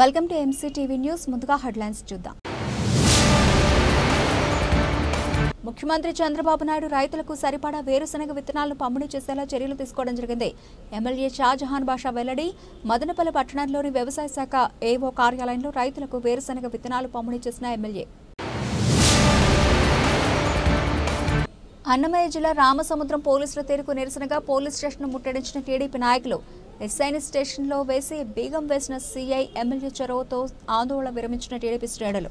Welcome to MCTV news. ముందుగా headlines చూద్దాం. ముఖ్యమంత్రి చంద్రబాబు నాయుడు రైతులకు సరిపడా వేరుశనగ విత్తనాలను పంపిణీ చేసేలా చర్యలు తీసుకోవడం జరిగింది. ఎమ్మెల్యే షాజహాన్ బాషా వెల్లడి. మదనపల్లి పట్టణంలోని వ్యవసాయ శాఖ ఏవో కార్యాలయంలో రైతులకు వేరుశనగ విత్తనాలు పంపిణీ చేసిన ఎమ్మెల్యే. అన్నమయ్య జిల్లా రామసముద్రం పోలీసుల తీరుకు నిరసనగా పోలీస్ స్టేషన్ ముట్టడించిన టీడీపీ నాయకులు. ఎస్ఐని స్టేషన్లో వేసి బీగం వేసిన సీఐ. ఎమ్మెల్యే చొరవతో ఆందోళన విరమించిన టీడీపీ శ్రేణులు.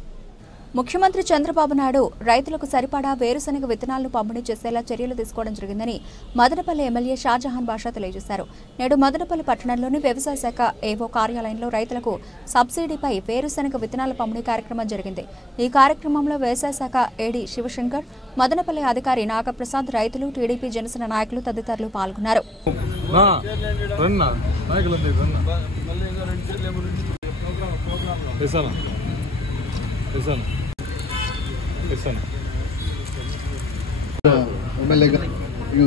ముఖ్యమంత్రి చంద్రబాబు నాయుడు రైతులకు సరిపడా వేరుశనగ విత్తనాలను పంపిణీ చేసేలా చర్యలు తీసుకోవడం జరిగిందని మదనపల్లి ఎమ్మెల్యే షాజహాన్ బాషా తెలియజేశారు. నేడు మదనపల్లి పట్టణంలోని వ్యవసాయ శాఖ ఏవో కార్యాలయంలో రైతులకు సబ్సిడీపై వేరుశనగ విత్తనాల పంపిణీ కార్యక్రమం జరిగింది. ఈ కార్యక్రమంలో వ్యవసాయ శాఖ ఏడీ శివశంకర్, మదనపల్లి అధికారి నాగప్రసాద్, రైతులు, టీడీపీ జనసేన నాయకులు తదితరులు పాల్గొన్నారు.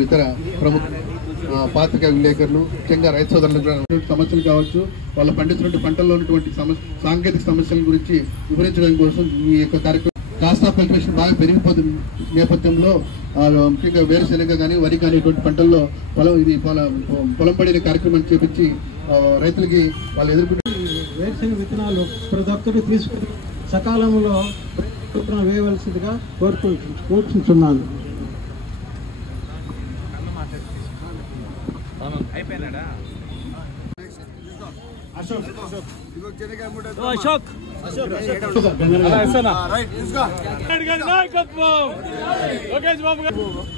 ఇతర ప్రముఖ పాత్రికా విలేకరులు, ముఖ్యంగా రైతు సోదరులకు సమస్యలు కావచ్చు, వాళ్ళు పండించినటువంటి పంటల్లో ఉన్నటువంటి సాంకేతిక సమస్యల గురించి వివరించడం కోసం ఈ యొక్క కార్యక్రమం. కాస్ట్ ఆఫ్ కల్టివేషన్ బాగా పెరిగిపోతున్న నేపథ్యంలో ముఖ్యంగా వేరుశెనగ కానీ వరి కానీ ఇటువంటి పంటల్లో పొలం పడిన కార్యక్రమాన్ని చేపించి రైతులకి వాళ్ళు ఎదుర్కొంటే వేరుశెనగ విత్తనాలు ప్రతి ఒక్కరు తీసుకుని సకాలంలో వేయవలసిందిగా కోరుకుంటున్నాను.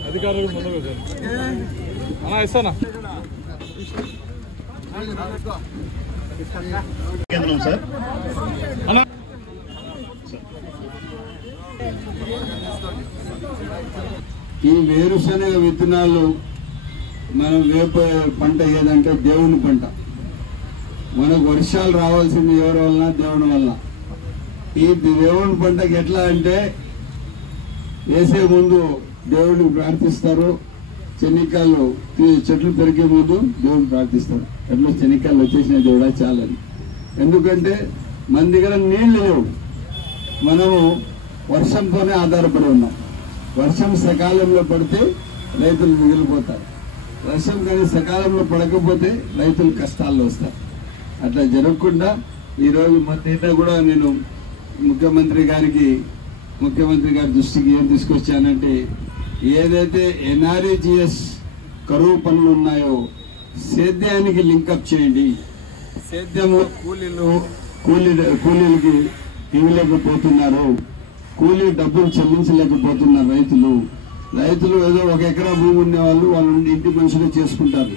అధికారులు ముందుకు ఇస్తానా సార్. ఈ వేరుశనగ విత్తనాలు మనం వేపే పంట ఏదంటే దేవుని పంట. మనకు వర్షాలు రావాల్సింది ఎవరి వలన? దేవుని వల్ల. ఈ దేవుని పంటకి ఎట్లా అంటే వేసే ముందు దేవుడిని ప్రార్థిస్తారు. చెనిక్కాయలు చెట్లు పెరిగే ముందు దేవుడిని ప్రార్థిస్తారు. ఎట్లా చెనిక్కాయలు వచ్చేసిన దేవుడా చాలని. ఎందుకంటే మన దగ్గర నీళ్లు లేవు, మనము వర్షంతోనే ఆధారపడి ఉన్నాం. వర్షం సకాలంలో పడితే రైతులు మిగిలిపోతారు. వర్షం కానీ సకాలంలో పడకపోతే రైతులు కష్టాల్లో వస్తారు. అట్లా జరగకుండా ఈరోజు నిన్న కూడా నేను ముఖ్యమంత్రి గారి దృష్టికి ఏం తీసుకొచ్చానంటే, ఏదైతే ఎన్ఆర్ఈజీఎస్ కరువు పనులు ఉన్నాయో సేద్యానికి లింకప్ చేయండి. సేద్యంలో కూలీలకి ఇవ్వలేకపోతున్నారు, కూలీ డబ్బులు చెల్లించలేకపోతున్నారు రైతులు. ఏదో 1 ఎకరా భూమి ఉండే వాళ్ళు ఇంటి మనుషులు చేసుకుంటారు.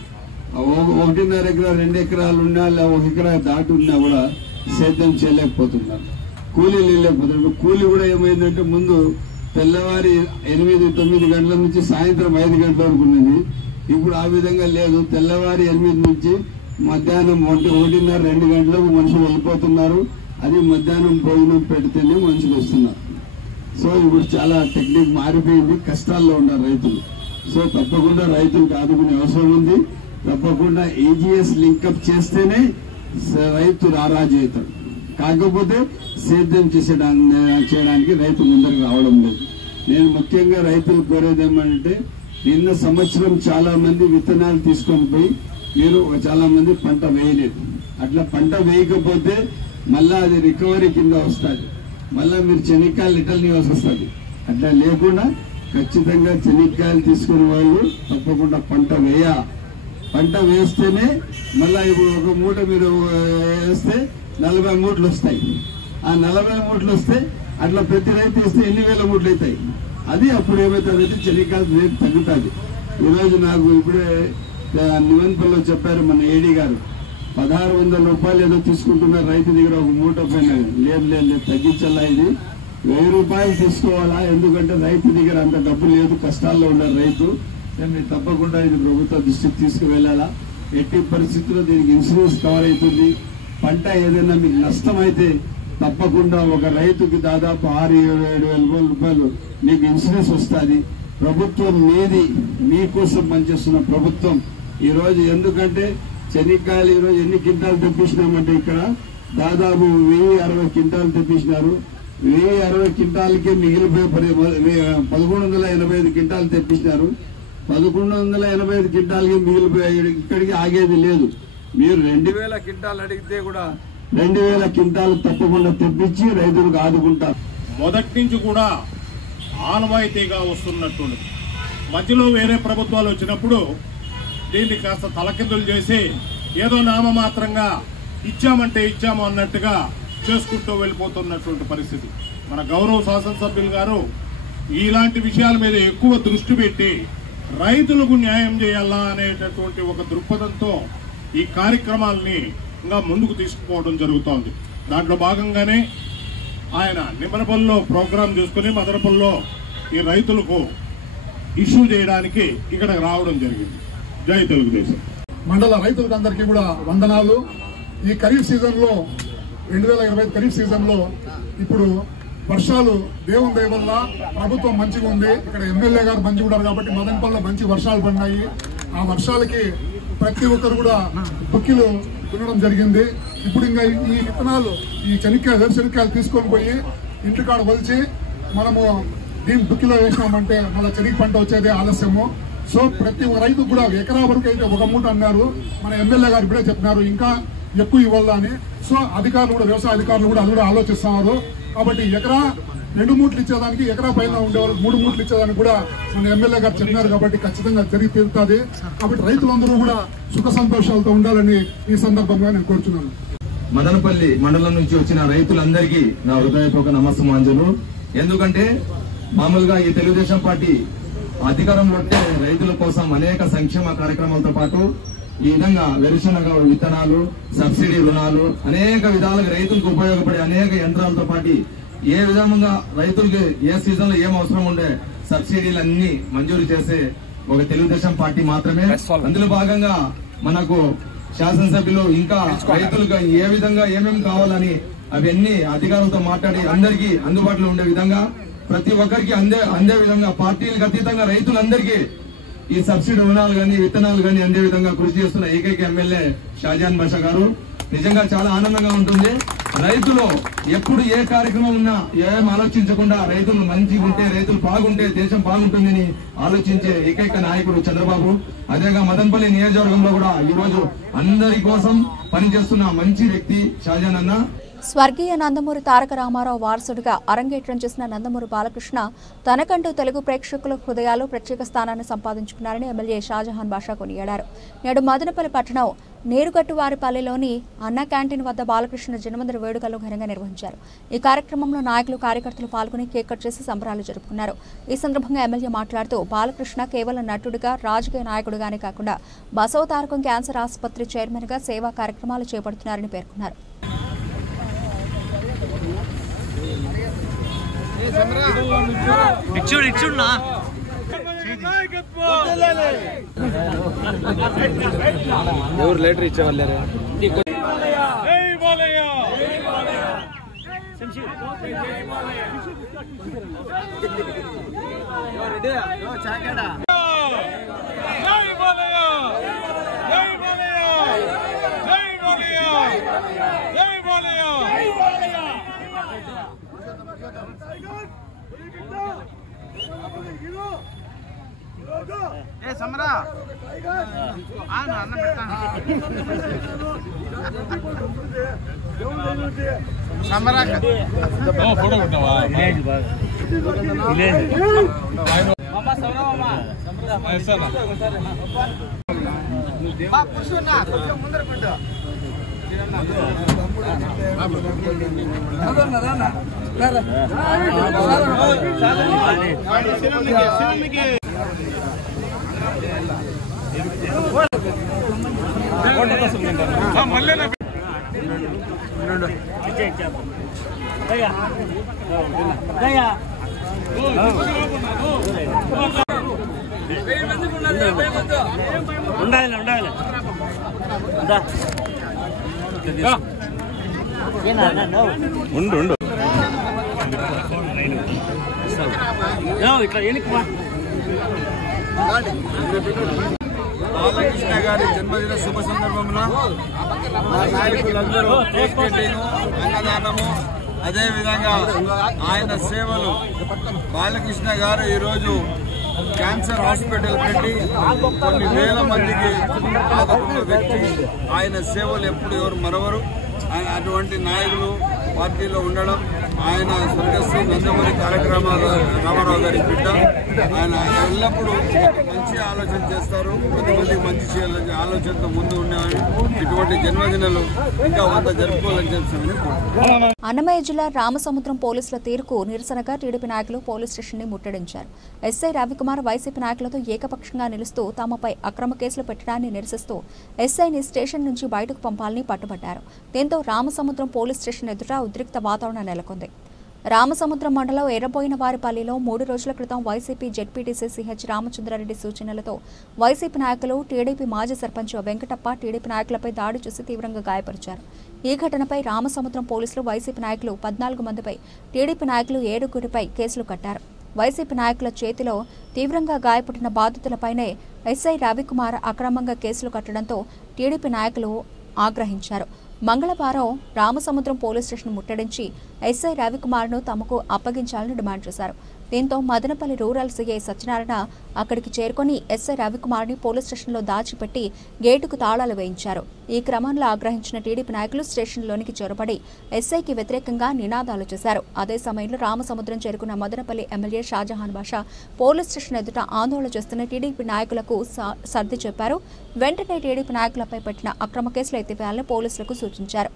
1.5 ఎకరా 2 ఎకరాలు ఉన్నా, 1 ఎకరా దాటి ఉన్నా కూడా సేద్యం చేయలేకపోతున్నారు, కూలీలు వెళ్ళలేకపోతున్నారు. కూలీ కూడా ఏమైందంటే ముందు తెల్లవారి 8-9 గంటల నుంచి సాయంత్రం 5 గంటల వరకు ఉన్నది. ఇప్పుడు ఆ విధంగా లేదు. తెల్లవారి 8 నుంచి మధ్యాహ్నం 1:30-2 గంటలకు మనుషులు వెళ్ళిపోతున్నారు. అది మధ్యాహ్నం భోజనం పెడితేనే మనుషులు వస్తున్నారు. సో ఇప్పుడు చాలా టెక్నిక్ మారిపోయింది, కష్టాల్లో ఉన్నారు రైతులు. సో తప్పకుండా రైతులకు ఆదుకునే అవసరం ఉంది. తప్పకుండా ఏజీఎస్ లింకప్ చేస్తేనే రైతు రారాజు అవుతాడు. కాకపోతే సేద్యం చేయడానికి రైతు ముందరికి రావడం లేదు. నేను ముఖ్యంగా రైతులు కోరేది ఏమంటే, నిన్న సంవత్సరం చాలా మంది విత్తనాలు తీసుకొని పోయి మీరు చాలా మంది పంట వేయలేదు. అట్లా పంట వేయకపోతే మళ్ళా అది రికవరీ కింద వస్తుంది. మళ్ళా మీరు చెనిక్కాయలు రిటర్న్ ఇవ్వాల్సి వస్తుంది. అట్లా లేకుండా ఖచ్చితంగా చెనిక్కాయలు తీసుకునే వాళ్ళు తప్పకుండా పంట వేస్తేనే మళ్ళా ఇప్పుడు 1 మూట మీరు వేస్తే 40 మూటలు వస్తాయి. ఆ 40 మూటలు వస్తే అట్లా ప్రతి రైతు వేస్తే ఎన్ని వేల మూటలు అవుతాయి. అది అప్పుడు ఏమవుతుందంటే చెనిక్కాయలు రేటు తగ్గుతుంది. ఈరోజు నాకు ఇప్పుడే నివంతపల్లిలో చెప్పారు మన ఏడీ గారు, 1600 రూపాయలు ఏదో తీసుకుంటున్నారు రైతు దగ్గర 1 మూట పైన. లేదు తగ్గించాలా, ఇది 1000 రూపాయలు తీసుకోవాలా. ఎందుకంటే రైతు దగ్గర అంత డబ్బు లేదు, కష్టాల్లో ఉన్నారు రైతు. మీరు తప్పకుండా ఇది ప్రభుత్వ దృష్టికి తీసుకువెళ్ళాలా. ఎట్టి పరిస్థితుల్లో దీనికి ఇన్సూరెన్స్ కవర్ అవుతుంది. పంట ఏదైనా మీకు నష్టం అయితే తప్పకుండా ఒక రైతుకి దాదాపు 6-7 రూపాయలు మీకు ఇన్సూరెన్స్ వస్తుంది. ప్రభుత్వం మీది, మీకోసం పనిచేస్తున్న ప్రభుత్వం. ఈ రోజు ఎందుకంటే చెనిక్కాయలు ఈరోజు ఎన్ని క్వింటాలు తెప్పించినామంటే ఇక్కడ దాదాపు 1060 క్వింటాలు తెప్పించినారు. 1060 క్వింటాలకే మిగిలిపోయి 1185 క్వింటాలు తెప్పించినారు. 1185 క్వింటాలకి మిగిలిపోయి ఇక్కడికి ఆగేది లేదు. మీరు 2000 క్వింటాలు అడిగితే కూడా 2000 క్వింటాలు తప్పకుండా తెప్పించి రైతులకు ఆదుకుంటారు. మొదటి నుంచి కూడా ఆనవాయితీగా వస్తున్నట్టు మధ్యలో వేరే ప్రభుత్వాలు వచ్చినప్పుడు దీన్ని కాస్త తలకిందులు చేసి ఏదో నామమాత్రంగా ఇచ్చామంటే ఇచ్చాము అన్నట్టుగా చేసుకుంటూ వెళ్ళిపోతున్నటువంటి పరిస్థితి. మన గౌరవ శాసనసభ్యులు గారు ఇలాంటి విషయాల మీద ఎక్కువ దృష్టి పెట్టి రైతులకు న్యాయం చేయాలా అనేటటువంటి ఒక దృక్పథంతో ఈ కార్యక్రమాలని ఇంకా ముందుకు తీసుకుపోవడం జరుగుతోంది. దాంట్లో భాగంగానే ఆయన నిమ్మనపల్లిలో ప్రోగ్రాం చేసుకుని మదనపల్లిలో ఈ రైతులకు ఇష్యూ చేయడానికి ఇక్కడికి రావడం జరిగింది. జై తెలుగుదేశం. మండల రైతులకు అందరికీ కూడా వందనాలు. ఈ ఖరీఫ్ సీజన్లో 2025 ఖరీఫ్ సీజన్లో ఇప్పుడు వర్షాలు దేవుని దయ వల్ల ప్రభుత్వం మంచిగా ఉంది. ఇక్కడ ఎమ్మెల్యే గారు మంచిగా ఉన్నారు కాబట్టి మదనపల్లిలో మంచి వర్షాలు పడినాయి. ఆ వర్షాలకి ప్రతి ఒక్కరు కూడా దుక్కిలు దున్నడం జరిగింది. ఇప్పుడు ఇంకా ఈ విత్తనాలు ఈ వేరుశనక్కాయలు తీసుకొని పోయి ఇంటికాడ వలిచి మనము దీని దుక్కిలో వేసినామంటే మళ్ళీ చెనిగి పంట వచ్చేది ఆలస్యము. సో ప్రతి ఒక్క రైతు కూడా ఎకరా వరకు అయితే 1 మూట అన్నారు. మన ఎమ్మెల్యే గారు ఇప్పుడే చెప్పినారు ఇంకా ఎక్కువ ఇవ్వాలా అని. సో అధికారులు కూడా వ్యవసాయ అధికారులు కూడా అది కూడా ఆలోచిస్తున్నారు. కాబట్టి ఎకరా 2 మూటలు ఇచ్చేదానికి ఎకరా పైన ఉండేవాళ్ళకి 3 మూటలు ఇచ్చేదానికి కూడా మన ఎమ్మెల్యే గారు చెప్పినారు కాబట్టి ఖచ్చితంగా జరిగి తీరుతుంది. కాబట్టి రైతులందరూ కూడా సుఖ సంతోషాలతో ఉండాలని ఈ సందర్భంగా నేను కోరుతున్నాను. మదనపల్లి మండలం నుంచి వచ్చిన రైతులందరికీ నా హృదయపూర్వక నమస్సుమాంజలు. ఎందుకంటే మామూలుగా ఈ తెలుగుదేశం పార్టీ అధికారంలో ఉంటే రైతుల కోసం అనేక సంక్షేమ కార్యక్రమాలతో పాటు ఈ విధంగా వేరుశనగ విత్తనాలు, సబ్సిడీ రుణాలు, అనేక విధాలుగా రైతులకు ఉపయోగపడే అనేక యంత్రాలతో పాటు ఏ విధంగా రైతులకి ఏ సీజన్ లో ఏం అవసరం ఉండే సబ్సిడీలన్నీ మంజూరు చేసే ఒక తెలుగుదేశం పార్టీ మాత్రమే. అందులో భాగంగా మనకు శాసనసభ్యులు ఇంకా రైతులకు ఏ విధంగా ఏమేమి కావాలని అవన్నీ అధికారులతో మాట్లాడి అందరికీ అందుబాటులో ఉండే విధంగా ప్రతి ఒక్కరికి అందే విధంగా పార్టీలకు అతీతంగా రైతులందరికీ ఈ సబ్సిడీ రుణాలు గానీ విత్తనాలు గానీ అందే విధంగా కృషి చేస్తున్న ఏకైక ఎమ్మెల్యే షాజహాన్ బాషా గారు. నిజంగా చాలా ఆనందంగా ఉంటుంది. రైతులు ఎప్పుడు ఏ కార్యక్రమం ఉన్నా ఏం ఆలోచించకుండా రైతులు మంచిగా ఉంటే, రైతులు బాగుంటే దేశం బాగుంటుందని ఆలోచించే ఏకైక నాయకుడు చంద్రబాబు. అదేగా మదనపల్లి నియోజకవర్గంలో కూడా ఈ రోజు అందరి కోసం పనిచేస్తున్న మంచి వ్యక్తి షాజహాన్ అన్న. స్వర్గీయ నందమూరి తారక రామారావు వారసుడిగా అరంగేట్రం చేసిన నందమూరి బాలకృష్ణ తనకంటూ తెలుగు ప్రేక్షకుల హృదయాలు ప్రత్యేక స్థానాన్ని సంపాదించుకున్నారని ఎమ్మెల్యే షాజహాన్ బాషా కొనియాడారు. నేడు మదనపల్లి పట్టణం నేరుగట్టువారిపల్లిలోని అన్న క్యాంటీన్ వద్ద బాలకృష్ణ జన్మదిన వేడుకలు ఘనంగా నిర్వహించారు. ఈ కార్యక్రమంలో నాయకులు, కార్యకర్తలు పాల్గొని కేక్ కట్ చేసి సంబరాలు జరుపుకున్నారు. ఈ సందర్భంగా ఎమ్మెల్యే మాట్లాడుతూ బాలకృష్ణ కేవలం నటుడిగా, రాజకీయ నాయకుడిగానే కాకుండా బసవతారకం క్యాన్సర్ ఆసుపత్రి చైర్మన్ గా సేవా కార్యక్రమాలు చేపడుతున్నారని పేర్కొన్నారు. ఎవరు లెటర్ ఇచ్చేవాళ్ళు సమరా అన్న పెడతాను సమరా ఫోటో పెట్టావా ముందరకుంటా ఉండాలి ఉండు ఇట్లా ఎనికి బాలకృష్ణ గారి జన్మదిన శుభ సందర్భమున మా నాయకులందరూ కేక్ కటింగ్, అన్నదానము, అదేవిధంగా ఆయన సేవలు బాలకృష్ణ గారు ఈరోజు క్యాన్సర్ హాస్పిటల్ పెట్టి కొన్ని వేల మందికి ఆదుకున్న వ్యక్తి. ఆయన సేవలు ఎప్పుడు ఎవరు మరవరు. అటువంటి నాయకులు పార్టీలో ఉండడం, ఆయన స్వర్గశ్రీ నందమూరి తారక రామారావు గారి బిడ్డ. ఆయన ఎల్లప్పుడూ మంచి ఆలోచన చేస్తారు, కొద్దిమందికి మంచి చేయాలని ఆలోచనతో ముందు ఉండేవాడు. ఇటువంటి జన్మదినాలు ఇంకా వంద జరుపుకోవాలని చెప్పి. అన్నమయ్య జిల్లా రామసముద్రం పోలీసుల తీరుకు నిరసనగా టీడీపీ నాయకులు పోలీస్ స్టేషన్ ని ముట్టడించారు. ఎస్ఐ రవికుమార్ వైసీపీ నాయకులతో ఏకపక్షంగా నిలుస్తూ తమపై అక్రమ కేసులు పెట్టడాన్ని నిరసిస్తూ ఎస్ఐని స్టేషన్ నుంచి బయటకు పంపాలని పట్టుబట్టారు. దీంతో రామసముద్రం పోలీస్ స్టేషన్ ఎదుట ఉద్రిక్త వాతావరణం నెలకొంది. రామసముద్రం మండలం ఎర్రబోయినవారిపల్లిలో 3 రోజుల క్రితం వైసీపీ జెడ్పీటీసీ సిహెచ్ రామచంద్రారెడ్డి సూచనలతో వైసీపీ నాయకులు టీడీపీ మాజీ సర్పంచ్ వెంకటప్ప టీడీపీ నాయకులపై దాడి చేసి తీవ్రంగా గాయపరిచారు. ఈ ఘటనపై రామసముద్రం పోలీసులు వైసీపీ నాయకులు 14 మందిపై, టీడీపీ నాయకులు 7గురిపై కేసులు కట్టారు. వైసీపీ నాయకుల చేతిలో తీవ్రంగా గాయపడిన బాధితులపైనే ఎస్ఐ రవికుమార్ అక్రమంగా కేసులు కట్టడంతో టీడీపీ నాయకులు ఆగ్రహించారు. మంగళవారం రామసముద్రం పోలీస్ స్టేషన్ ముట్టడించి ఎస్ఐ రవికుమార్ను తమకు అప్పగించాలని డిమాండ్ చేశారు. దీంతో మదనపల్లి రూరల్ సీఐ సత్యనారాయణ అక్కడికి చేరుకుని ఎస్ఐ రవికుమార్ని పోలీస్ స్టేషన్లో దాచిపెట్టి గేటుకు తాళాలు వేయించారు. ఈ క్రమంలో ఆగ్రహించిన టీడీపీ నాయకులు స్టేషన్లోనికి చొరబడి ఎస్ఐకి వ్యతిరేకంగా నినాదాలు చేశారు. అదే సమయంలో రామసముద్రం చేరుకున్న మదనపల్లి ఎమ్మెల్యే షాజహాన్ బాషా పోలీస్ స్టేషన్ ఎదుట ఆందోళన చేస్తున్న టీడీపీ నాయకులకు సర్ది చెప్పారు. వెంటనే టీడీపీ నాయకులపై పెట్టిన అక్రమ కేసులు ఎత్తివేయాలని పోలీసులకు సూచించారు.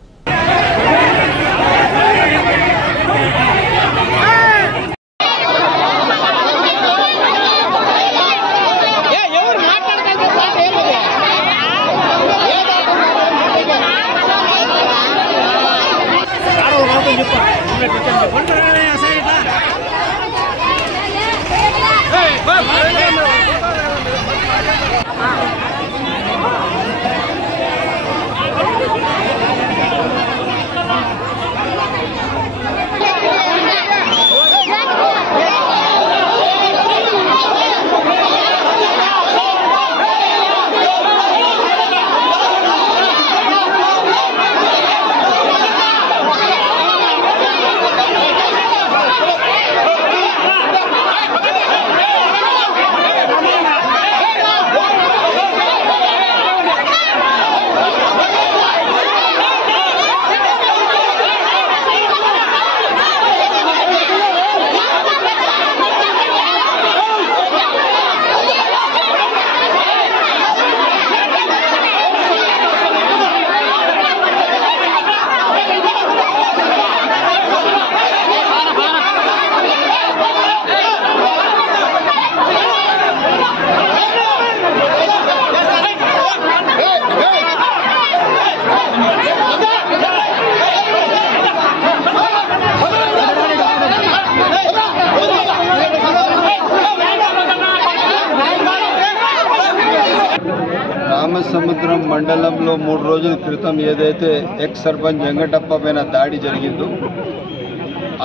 రామసముద్రం మండలంలో 3 రోజుల క్రితం ఏదైతే ఎక్స్ సర్పంచ్ వెంకటప్ప పైన దాడి జరిగిందో,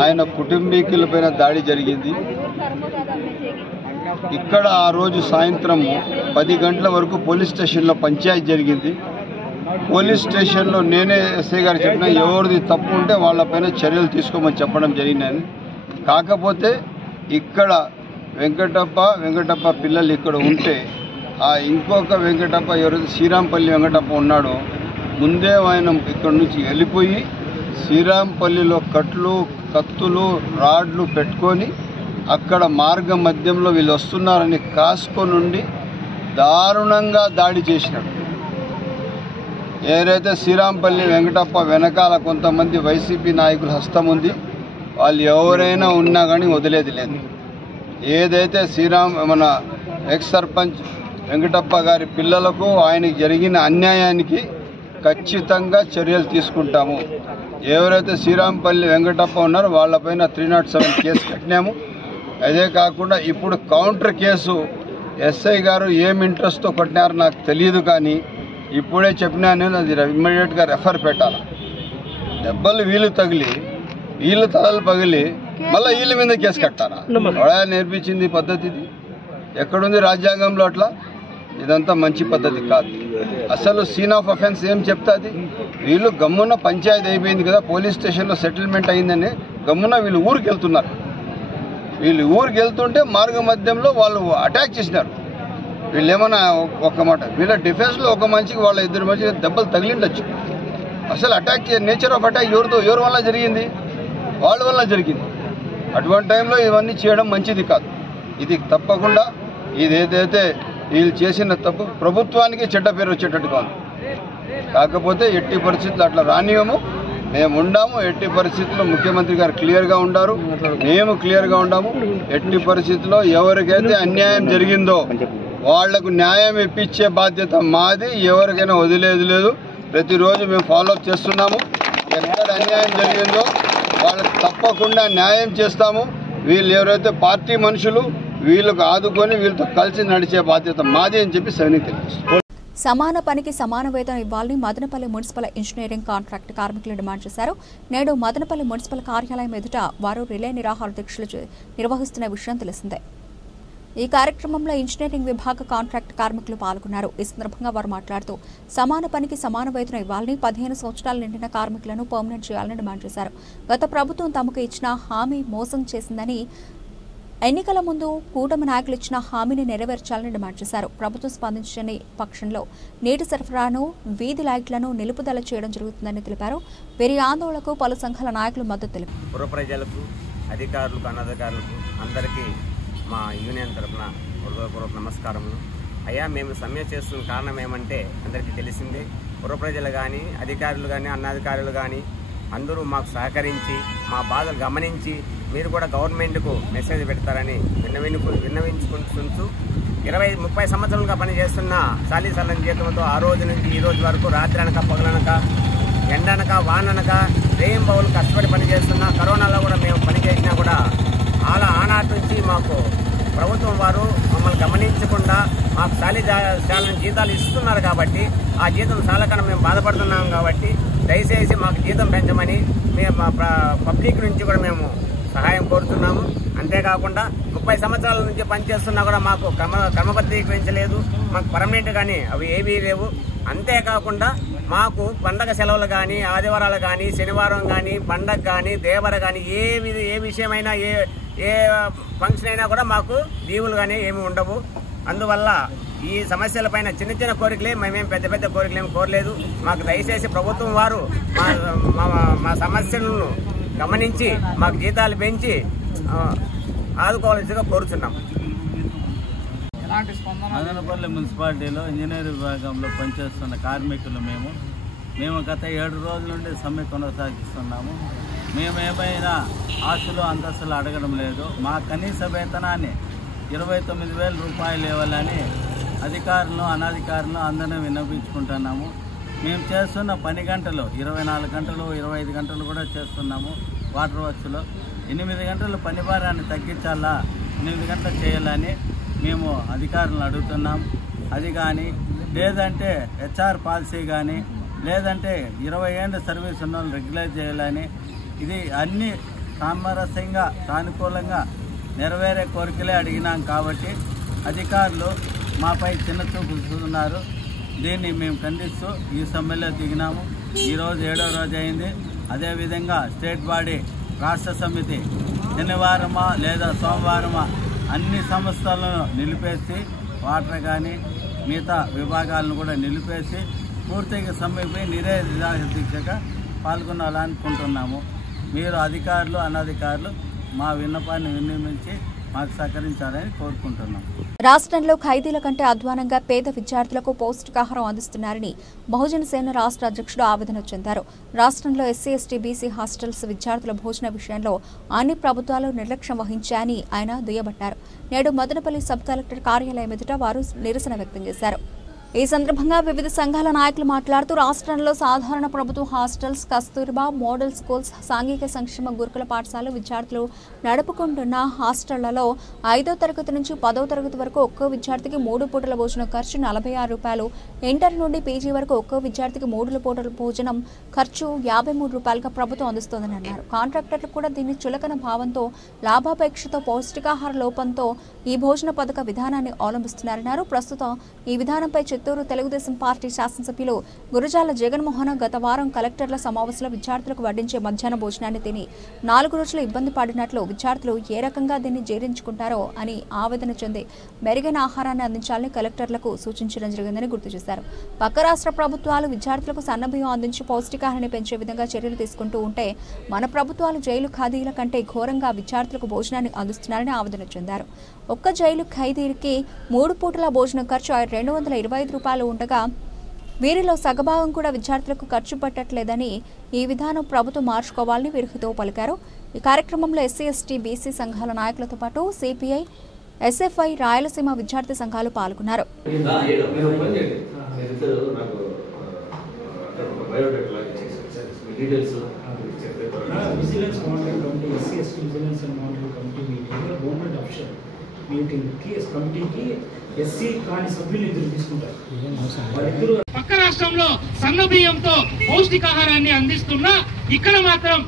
ఆయన కుటుంబీకులపైన దాడి జరిగింది. ఇక్కడ ఆ రోజు సాయంత్రం 10 గంటల వరకు పోలీస్ స్టేషన్లో పంచాయతీ జరిగింది. పోలీస్ స్టేషన్లో నేనే ఎస్ఐ గారు చెప్పిన ఎవరిది తప్పు ఉంటే వాళ్ళపైన చర్యలు తీసుకోమని చెప్పడం జరిగినది. కాకపోతే ఇక్కడ వెంకటప్ప పిల్లలు ఇక్కడ ఉంటే ఆ ఇంకొక వెంకటప్ప ఎవరైతే శ్రీరాంపల్లి వెంకటప్ప ఉన్నాడో ముందే ఆయన ఇక్కడ నుంచి వెళ్ళిపోయి శ్రీరాంపల్లిలో కత్తులు రాడ్లు పెట్టుకొని అక్కడ మార్గ మధ్యంలో వీళ్ళు వస్తున్నారని కాసుకొని ఉండి దారుణంగా దాడి చేసినాడు. ఏదైతే శ్రీరాంపల్లి వెంకటప్ప వెనకాల కొంతమంది వైసీపీ నాయకుల హస్తం ఉంది, వాళ్ళు ఎవరైనా ఉన్నా కానీ వదిలేది లేదు. ఏదైతే మన ఎక్స్ సర్పంచ్ వెంకటప్ప గారి పిల్లలకు ఆయనకి జరిగిన అన్యాయానికి ఖచ్చితంగా చర్యలు తీసుకుంటాము. ఎవరైతే శ్రీరాంపల్లి వెంకటప్ప ఉన్నారో వాళ్ళపైన 307 కేసు కట్టినాము. అదే కాకుండా ఇప్పుడు కౌంటర్ కేసు ఎస్ఐ గారు ఏం ఇంట్రెస్ట్తో కొట్టినారో నాకు తెలియదు, కానీ ఇప్పుడే చెప్పినా నేను అది ఇమ్మీడియట్గా రెఫర్ పెట్టాలి. దెబ్బలు వీళ్ళు తగిలి వీళ్ళు తలలు పగిలి మళ్ళీ వీళ్ళ మీద కేసు కట్టారా? ఎవడా నేర్పించింది పద్ధతి? ఇది ఎక్కడుంది రాజ్యాంగంలో? అట్లా ఇదంతా మంచి పద్ధతి కాదు. అసలు సీన్ ఆఫ్ అఫెన్స్ ఏం చెప్తుంది? వీళ్ళు గమ్మున పంచాయతీ అయిపోయింది కదా, పోలీస్ స్టేషన్లో సెటిల్మెంట్ అయిందని గమ్మున వీళ్ళు ఊరికి వెళ్తున్నారు. వీళ్ళు ఊరికి వెళ్తుంటే మార్గ మధ్యంలో వాళ్ళు అటాక్ చేసినారు. వీళ్ళు ఏమన్నా ఒక మాట, వీళ్ళ డిఫెన్స్లో ఒక మనిషికి వాళ్ళ ఇద్దరు మనిషికి దెబ్బలు తగిలిండొచ్చు. అసలు అటాక్ నేచర్ ఆఫ్ అటాక్ ఎవరి వల్ల జరిగింది? వాళ్ళ వల్ల జరిగింది. అటువంటి టైంలో ఇవన్నీ చేయడం మంచిది కాదు. ఇది తప్పకుండా ఇది ఏదైతే వీళ్ళు చేసిన తప్పు ప్రభుత్వానికి చెడ్డ పేరు వచ్చేటట్టుగా ఉంది. కాకపోతే ఎట్టి పరిస్థితులు అట్లా రానివ్వము, మేము ఉండాము. ఎట్టి పరిస్థితుల్లో ముఖ్యమంత్రి గారు క్లియర్గా ఉండారు, మేము క్లియర్గా ఉండాము. ఎట్టి పరిస్థితుల్లో ఎవరికైతే అన్యాయం జరిగిందో వాళ్లకు న్యాయం ఇప్పించే బాధ్యత మాది. ఎవరికైనా వదిలేదు లేదు. ప్రతిరోజు మేము ఫాలోఅప్ చేస్తున్నాము. ఎక్కడ అన్యాయం జరిగిందో వాళ్ళకి తప్పకుండా న్యాయం చేస్తాము. వీళ్ళు ఎవరైతే పార్టీ మనుషులు వీళ్ళకు ఆదుకొని వీళ్ళతో కలిసి నడిచే బాధ్యత మాది అని చెప్పి సైనిక తెలియజేస్తారు. సమాన పనికి సమాన వేతనం ఇవ్వాలని మదనపల్లి మున్సిపల్ ఇంజనీరింగ్ కాంట్రాక్ట్ కార్మికులు డిమాండ్ చేశారు. నేడు మదనపల్లి మున్సిపల్ కార్యాలయం ఎదుట వారు రిలే నిరాహార దీక్షలు నిర్వహిస్తున్న విషయం తెలిసిందే. ఈ కార్యక్రమంలో ఇంజనీరింగ్ విభాగ కాంట్రాక్ట్ కార్మికులు పాల్గొన్నారు. ఈ సందర్భంగా వారు మాట్లాడుతూ సమాన పనికి సమాన వేతనం ఇవ్వాలని, 15 సంవత్సరాలు నిండిన కార్మికులను పర్మనెంట్ చేయాలని డిమాండ్ చేశారు. గత ప్రభుత్వం తమకు ఇచ్చిన హామీ మోసం చేసిందని, ఎన్నికల ముందు కూటమి నాయకులు ఇచ్చిన హామీని నెరవేర్చాలని డిమాండ్ చేశారు. ప్రభుత్వం స్పందించని పక్షంలో నీటి సరఫరాను, వీధి లైట్లను నిలుపుదల చేయడం జరుగుతుందని తెలిపారు. వీరి ఆందోళనకు పలు సంఘాల నాయకులు మద్దతు తెలిపారు. పుర ప్రజలకు, అధికారులకు, అనధికారులకు అందరికీ మా యూనియన్ తరఫున హృదయపూర్వక నమస్కారములు. అయ్యా, మేము సమ్మె చేస్తున్న కారణం ఏమంటే అందరికీ తెలిసిందే. పుర ప్రజలు కానీ, అధికారులు కానీ, అన్నాధికారులు కానీ అందరూ మాకు సహకరించి మా బాధలు గమనించి మీరు కూడా గవర్నమెంట్కు మెసేజ్ పెడతారని విన్నవించుకుంటూ 20-30 సంవత్సరాలుగా పనిచేస్తున్న చాలీసల్లని జీతంతో ఆ రోజు నుంచి ఈ రోజు వరకు రాత్రి అనక పగలనక ఎండనక వాననక రేం బౌలు కష్టపడి పనిచేస్తున్న, కరోనాలో కూడా మేము పనిచేసినా కూడా ఆనాటి నుంచి మాకు ప్రభుత్వం వారు మమ్మల్ని గమనించకుండా మాకు చాలా జీతాలు ఇస్తున్నారు. కాబట్టి ఆ జీతం చాలకన్నా మేము బాధపడుతున్నాం. కాబట్టి దయచేసి మాకు జీతం పెంచమని మేము పబ్లిక్ నుంచి కూడా మేము సహాయం కోరుతున్నాము. అంతేకాకుండా 30 సంవత్సరాల నుంచి పనిచేస్తున్నా కూడా మాకు క్రమబద్ధీకరించలేదు. మాకు పర్మనెంట్ కానీ అవి ఏవీ లేవు. అంతేకాకుండా మాకు పండగ సెలవులు కానీ, ఆదివారాలు కానీ, శనివారం కానీ, పండగ కానీ, దేవర కానీ ఏ విషయమైనా ఏ ఫంక్షన్ అయినా కూడా మాకు లీవులు కానీ ఏమి ఉండవు. అందువల్ల ఈ సమస్యలపైన చిన్న చిన్న కోరికలే, మేమేం పెద్ద పెద్ద కోరికలేమి కోరలేదు. మాకు దయచేసి ప్రభుత్వం వారు మా సమస్యలను గమనించి మాకు జీతాలు పెంచి ఆదుకోవాల్సిందిగా కోరుతున్నాం. మదనపల్లి మున్సిపాలిటీలో ఇంజనీరింగ్ విభాగంలో పనిచేస్తున్న కార్మికులు మేము గత 7 రోజుల నుండి సమ్మె కొనసాగిస్తున్నాము. మేమేమైనా ఆస్తులు అంతస్తులు అడగడం లేదు. మా కనీస వేతనాన్ని 29,000 రూపాయలు ఇవ్వాలని అధికారులు, అనధికారులు అందరినీ విన్నపించుకుంటున్నాము. మేము చేస్తున్న పని గంటలు 24 గంటలు, 25 గంటలు కూడా చేస్తున్నాము. వాటర్ వర్క్స్లో 8 గంటలు పని భారాన్ని తగ్గించాలా, 8 గంటలు చేయాలని మేము అధికారులను అడుగుతున్నాం. అది కానీ లేదంటే హెచ్ఆర్ పాలసీ కానీ లేదంటే 20 ఏళ్ళ సర్వీస్ ఉన్న వాళ్ళు రెగ్యులైజ్ చేయాలని, ఇది అన్ని సామరస్యంగా సానుకూలంగా నెరవేరే కోరికలే అడిగినాం. కాబట్టి అధికారులు మాపై చిన్న చూపు చూస్తున్నారు. దీన్ని మేము ఖండిస్తూ ఈ సమ్మెలో దిగినాము. ఈరోజు 7వ రోజు అయింది. అదేవిధంగా స్టేట్ బాడీ రాష్ట్ర సమితి శనివారమా లేదా సోమవారమా అన్ని సంస్థలను నిలిపేసి, వాటర్ కానీ మిగతా విభాగాలను కూడా నిలిపేసి పూర్తిగా సమ్మెపై నిరాహార దీక్షగా పాల్గొనాలనుకుంటున్నాము. మీరు అధికారులు, అనధికారులు మా విన్నపాన్ని విన్నవించి మాకు సహకరించాలని కోరుకుంటున్నాం. రాష్ట్రంలో ఖైదీల కంటే అధ్వానంగా పేద విద్యార్థులకు పౌష్టికాహారం అందిస్తున్నారని బహుజన సేన రాష్ట్ర అధ్యక్షుడు ఆవేదన చెందారు. రాష్ట్రంలో ఎస్సీ, ఎస్టీ, బీసీ హాస్టల్స్ విద్యార్థుల భోజన విషయంలో అన్ని ప్రభుత్వాలు నిర్లక్ష్యం వహించాయని ఆయన దుయ్యబట్టారు. నేడు మదనపల్లి సబ్ కలెక్టర్ కార్యాలయం ఎదుట వారు నిరసన వ్యక్తం చేశారు. ఈ సందర్భంగా వివిధ సంఘాల నాయకులు మాట్లాడుతూ రాష్ట్రంలో సాధారణ ప్రభుత్వ హాస్టల్స్, కస్తూర్బా మోడల్ స్కూల్స్, సాంఘిక సంక్షేమ గురుకుల పాఠశాల విద్యార్థులు నడుపుకుంటున్న హాస్టళ్లలో 5వ తరగతి నుంచి 10వ తరగతి వరకు ఒక్కో విద్యార్థికి 3 పూటల భోజనం ఖర్చు 46 రూపాయలు, ఇంటర్ నుండి పీజీ వరకు ఒక్కో విద్యార్థికి 3 పూటల భోజనం ఖర్చు 53 రూపాయలుగా ప్రభుత్వం అందిస్తోందని అన్నారు. కాంట్రాక్టర్లు కూడా దీన్ని చులకన భావంతో, లాభాపేక్షతో, పౌష్టికాహార లోపంతో ఈ భోజన పథక విధానాన్ని అవలంబిస్తున్నారన్నారు. ప్రస్తుతం ఈ విధానంపై చిత్తూరు తెలుగుదేశం పార్టీ శాసనసభ్యులు గురజాల జగన్మోహన్ గత వారం కలెక్టర్ల సమావేశంలో విద్యార్థులకు వడ్డించే మధ్యాహ్న భోజనాన్ని తిని 4 రోజులు ఇబ్బంది పడినట్లు, విద్యార్థులు ఏ రకంగా దీన్ని జీర్ణించుకుంటారో అని ఆవేదన చెంది మెరుగైన ఆహారాన్ని అందించాలని కలెక్టర్లకు సూచించడం జరిగిందని గుర్తు చేశారు. పక్క రాష్ట్ర ప్రభుత్వాలు విద్యార్థులకు సన్నబియ్యం అందించి పౌష్టికాహారాన్ని పెంచే విధంగా చర్యలు తీసుకుంటూ ఉంటే మన ప్రభుత్వాలు జైలు ఖైదీల కంటే ఘోరంగా విద్యార్థులకు భోజనాన్ని అందిస్తున్నారని ఆవేదన చెందారు. ఒక్క జైలు ఖైదీకి 3 పూటల భోజనం ఖర్చు 225 రూపాయలు ఉండగా వీరిలో సగభాగం కూడా విద్యార్థులకు ఖర్చు పెట్టట్లేదని, ఈ విధానం ప్రభుత్వం మార్చుకోవాలని వీరు హితవు పలికారు. ఈ కార్యక్రమంలో ఎస్సీ, ఎస్టీ, బీసీ సంఘాల నాయకులతో పాటు సిపిఐ, ఎస్ఎఫ్ఐ, రాయలసీమ విద్యార్థి సంఘాలు పాల్గొన్నారు. పక్క రాష్ట్రంలో సన్న బియ్యంతో పౌష్టికాహారాన్ని అందిస్తున్నా ఇక్కడ మాత్రం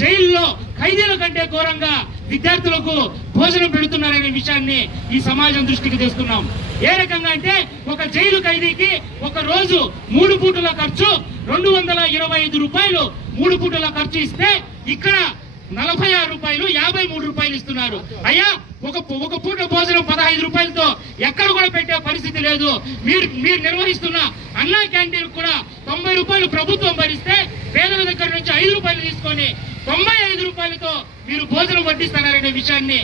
జైల్లో ఖైదీల కంటే ఘోరంగా విద్యార్థులకు భోజనం పెడుతున్నారనే విషయాన్ని ఈ సమాజం దృష్టికి తెస్తున్నాం. ఏ రకంగా అంటే ఒక జైలు ఖైదీకి ఒక రోజు 3 పూటల ఖర్చు 225 రూపాయలు 3 పూటల ఖర్చు ఇస్తే ఇక్కడ 46 రూపాయలు 53 రూపాయలు ఇస్తున్నారు. అయ్యా ఒక పూట భోజనం 15 రూపాయలతో ఎక్కడ కూడా పెట్టే పరిస్థితి లేదు. మీరు నిర్వహిస్తున్న అన్నా క్యాంటీన్ కూడా 90 రూపాయలు ప్రభుత్వం భరిస్తే పేదల దగ్గర నుంచి 5 రూపాయలు తీసుకొని 95 రూపాయలతో మీరు భోజనం వడ్డిస్తున్నారనే విషయాన్ని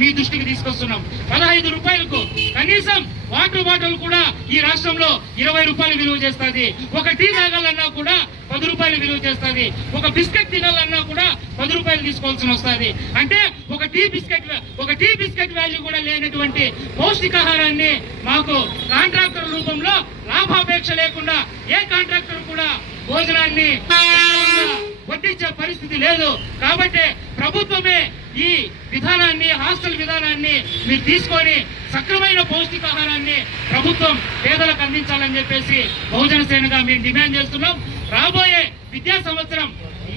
మీ దృష్టికి తీసుకొస్తున్నాం. 15 రూపాయలకు కనీసం వాటర్ బాటిల్ కూడా ఈ రాష్ట్రంలో 20 రూపాయలు విలువ చేస్తుంది. ఒక టీ తాగాలన్నా కూడా 10 రూపాయలు విలువ చేస్తుంది. ఒక బిస్కెట్ తినాలన్నా కూడా 10 రూపాయలు తీసుకోవాల్సి వస్తుంది. అంటే ఒక టీ బిస్కెట్ వాల్యూ కూడా లేనటువంటి పౌష్టికాహారాన్ని మాకు కాంట్రాక్టర్ రూపంలో లాభాపేక్ష లేకుండా ఏ కాంట్రాక్టర్ కూడా భోజనాన్ని వడ్డించే పరిస్థితి లేదు. కాబట్టి ప్రభుత్వమే ఈ విధానాన్ని, హాస్టల్ విధానాన్ని మీరు తీసుకొని సక్రమైన పౌష్టికాహారాన్ని ప్రభుత్వం పేదలకు అందించాలని చెప్పేసి బహుజన సేనగా మేము డిమాండ్ చేస్తున్నాం. రాబోయే విద్యా సంవత్సరం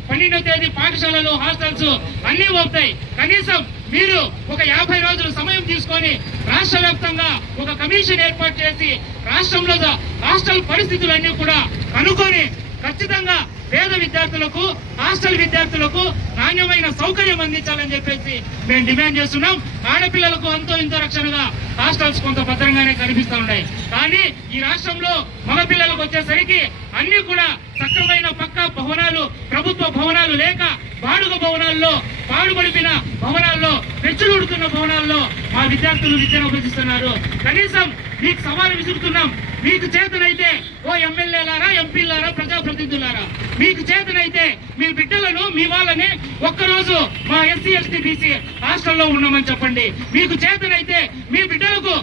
12వ తేదీ పాఠశాలలు, హాస్టల్స్ అన్ని అవుతాయి. కనీసం మీరు ఒక 50 రోజులు సమయం తీసుకొని రాష్ట్ర వ్యాప్తంగా ఒక కమిషన్ ఏర్పాటు చేసి రాష్ట్రంలో హాస్టల్ పరిస్థితులన్నీ కూడా కనుక్కొని ఖచ్చితంగా పేద విద్యార్థులకు, హాస్టల్ విద్యార్థులకు నాణ్యమైన సౌకర్యం అందించాలని చెప్పేసి మేము డిమాండ్ చేస్తున్నాం. ఆడపిల్లలకు అంతో ఇంతో రక్షణగా హాస్టల్స్ కొంత భద్రంగానే కనిపిస్తూ ఉన్నాయి. కానీ ఈ రాష్ట్రంలో మగపిల్లలకు వచ్చేసరికి అన్ని కూడా సక్రమైన పక్కా భవనాలు, ప్రభుత్వ భవనాలు లేక బాడుగ భవనాల్లో, పాడుపడిపిన భవనాల్లో, పెచ్చులుడుతున్న భవనాల్లో మా విద్యార్థులు విద్యను అభ్యసిస్తున్నారు. కనీసం మీకు సవాలు విసురుతున్నాం. మీకు చేతనైతే ఓ ఎమ్మెల్యేలారా, ఎంపీలారా, ప్రజాప్రతినిధులారా, మీకు చేతనైతే మీ బిడ్డలను, మీ వాళ్ళని ఒక్కరోజు మా ఎస్సీ, ఎస్టీ, బీసీ హాస్టల్లో ఉన్నామని చెప్పండి. మీకు చేతనైతే మీ బిడ్డలకు,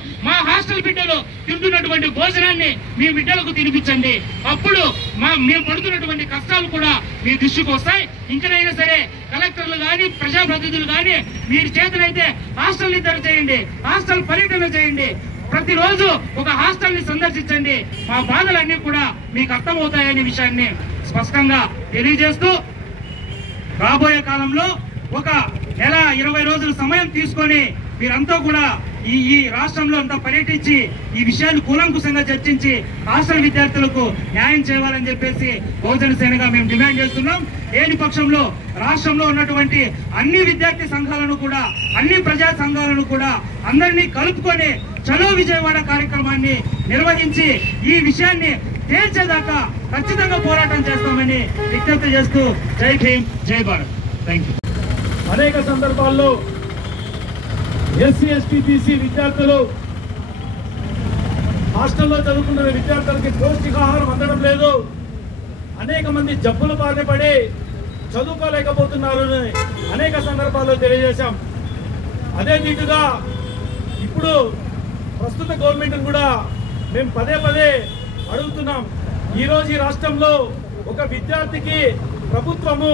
హాస్టల్ బిడ్డలు తింటున్నటువంటి భోజనాన్ని మీ బిడ్డలకు తినిపించండి. అప్పుడు మేము పడుతున్నటువంటి కష్టాలు కూడా మీ దృష్టికి వస్తాయి. ఇంకనైనా సరే కలెక్టర్లు కానీ, ప్రజాప్రతినిధులు కానీ మీరు చేతనైతే హాస్టల్ నిద్ర చేయండి, హాస్టల్ పర్యటన చేయండి. ప్రతిరోజు ఒక హాస్టల్ ని సందర్శించండి. మా బాధలన్నీ కూడా మీకు అర్థమవుతాయనే విషయాన్ని స్పష్టంగా తెలియజేస్తూ రాబోయే కాలంలో ఒక నెల 20 రోజుల సమయం తీసుకొని మీరంతా కూడా ఈ రాష్ట్రంలో అంతా పర్యటించి ఈ విషయాన్ని కూలంకుశంగా చర్చించి హాస్టల్ విద్యార్థులకు న్యాయం చేయాలని చెప్పేసి బహుజన సేనగా మేము డిమాండ్ చేస్తున్నాం. లేని పక్షంలో రాష్ట్రంలో ఉన్నటువంటి అన్ని విద్యార్థి సంఘాలను కూడా, అన్ని ప్రజా సంఘాలను కూడా అందరినీ కలుపుకొని చలో విజయవాడ కార్యక్రమాన్ని నిర్వహించి ఈ విషయాన్ని తేల్చేదాకా ఖచ్చితంగా పోరాటం చేస్తామని విజ్ఞప్తి చేస్తూ జై భీమ్, జై భారత్. Thank you. అనేక సందర్భాల్లో ఎస్సీ, ఎస్టీ, బీసీ విద్యార్థులు హాస్టల్లో చదువుకున్న విద్యార్థులకి పౌష్టికాహారం అందడం లేదు. అనేక మంది జబ్బుల బారిన పడి చదువుకోలేకపోతున్నారు అనేక సందర్భాల్లో తెలియజేశాం. అదే రీతిగా ఇప్పుడు ప్రస్తుత గవర్నమెంట్ కూడా మేము పదే పదే అడుగుతున్నాం. ఈరోజు ఈ రాష్ట్రంలో ఒక విద్యార్థికి ప్రభుత్వము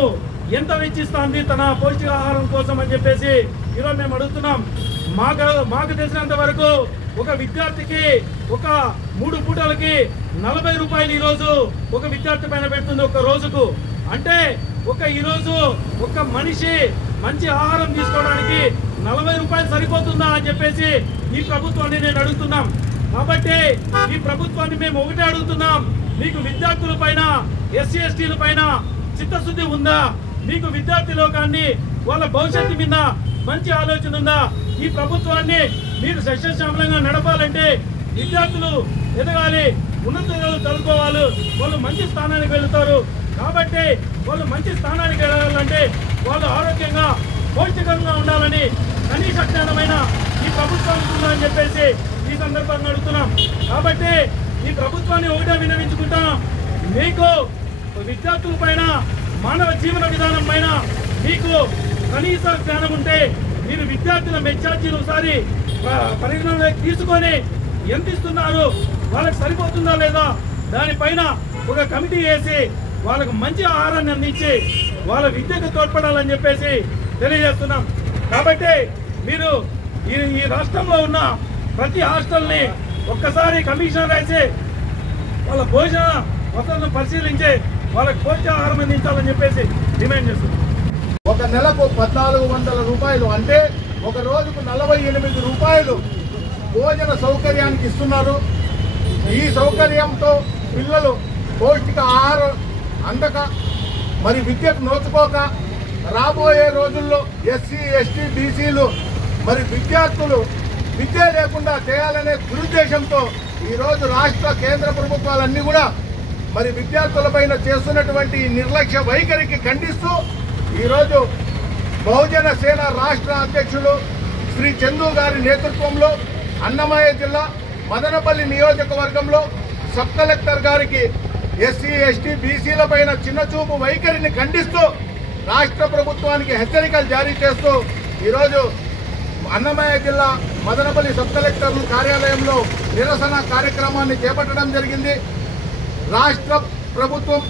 ఎంత వెచ్చిస్తుంది తన పౌష్టికాహారం కోసం అని చెప్పేసి ఈరోజు మేము అడుగుతున్నాం. మాకు తెలిసినంత వరకు ఒక విద్యార్థికి ఒక 3 పూటలకి 40 రూపాయలు ఈరోజు ఒక విద్యార్థి పైన పెడుతుంది ఒక రోజుకు. అంటే ఈరోజు ఒక మనిషి మంచి ఆహారం తీసుకోవడానికి 40 రూపాయలు సరిపోతుందా అని చెప్పేసి ఈ ప్రభుత్వాన్ని నేను అడుగుతున్నాం. కాబట్టి ఈ ప్రభుత్వాన్ని మేము ఒకటే అడుగుతున్నాం, మీకు విద్యార్థుల పైన ఎస్సీ ఎస్టీల పైన చిత్తశుద్ధి ఉందా? మీకు విద్యార్థి లోకాన్ని వాళ్ళ భవిష్యత్తు మీద మంచి ఆలోచన ఉందా? ఈ ప్రభుత్వాన్ని మీరు సస్యశ్యామలంగా నడపాలంటే విద్యార్థులు ఎదగాలి, ఉన్నత చదువుకోవాలి, వాళ్ళు మంచి స్థానానికి వెళుతారు. కాబట్టి వాళ్ళు మంచి స్థానానికి వెళ్ళాలంటే వాళ్ళు ఆరోగ్యంగా పౌష్టికంగా ఉండాలని కనీస జ్ఞానమైన ఈ ప్రభుత్వానికి ఉందని చెప్పేసి ఈ సందర్భంగా అడుగుతున్నాం. కాబట్టి ఈ ప్రభుత్వాన్ని ఒకటే విన్నవించుకుంటాం, మీకు విద్యార్థుల పైన మానవ జీవన విధానం పైన మీకు కనీస జ్ఞానం ఉంటే మీరు విద్యార్థుల మెచ్చార్జీలు ఒకసారి పరిగణలోకి తీసుకొని ఎంత ఇస్తున్నారు, వాళ్ళకి సరిపోతుందా లేదా దానిపైన ఒక కమిటీ వేసి వాళ్ళకు మంచి ఆహారాన్ని అందించి వాళ్ళ విద్యకు తోడ్పడాలని చెప్పేసి తెలియజేస్తున్నాం. కాబట్టి మీరు ఈ రాష్ట్రంలో ఉన్న ప్రతి హాస్టల్ని ఒక్కసారి కమిషనర్ వేసి వాళ్ళ భోజన వసతులను పరిశీలించి వాళ్ళకి పోషకాహారం అందించాలని చెప్పేసి డిమాండ్ చేస్తున్నాం. ఒక నెలకు 1400 రూపాయలు అంటే ఒక రోజుకు 48 రూపాయలు భోజన సౌకర్యానికి ఇస్తున్నారు. ఈ సౌకర్యంతో పిల్లలు పౌష్టిక ఆహారం అందక మరి విద్యకు నోచుకోక రాబోయే రోజుల్లో ఎస్సీ ఎస్టీ బీసీలు మరి విద్యార్థులు విద్య లేకుండా చేయాలనే దురుద్దేశంతో ఈరోజు రాష్ట్ర కేంద్ర ప్రభుత్వాలన్నీ కూడా మరి విద్యార్థులపైన చేస్తున్నటువంటి నిర్లక్ష్య వైఖరికి ఖండిస్తూ ఈరోజు బహుజన సేన రాష్ట్ర అధ్యక్షులు శ్రీ చందు గారి నేతృత్వంలో అన్నమయ్య జిల్లా మదనపల్లి నియోజకవర్గంలో సబ్ కలెక్టర్ గారికి ఎస్సీ ఎస్టీ బీసీల పైన చిన్నచూపు వైఖరిని ఖండిస్తూ రాష్ట్ర ప్రభుత్వానికి హెచ్చరికలు జారీ చేస్తూ ఈరోజు అన్నమయ్య జిల్లా మదనపల్లి సబ్ కలెక్టర్ కార్యాలయంలో నిరసన కార్యక్రమాన్ని చేపట్టడం జరిగింది. రాష్ట్ర ప్రభుత్వం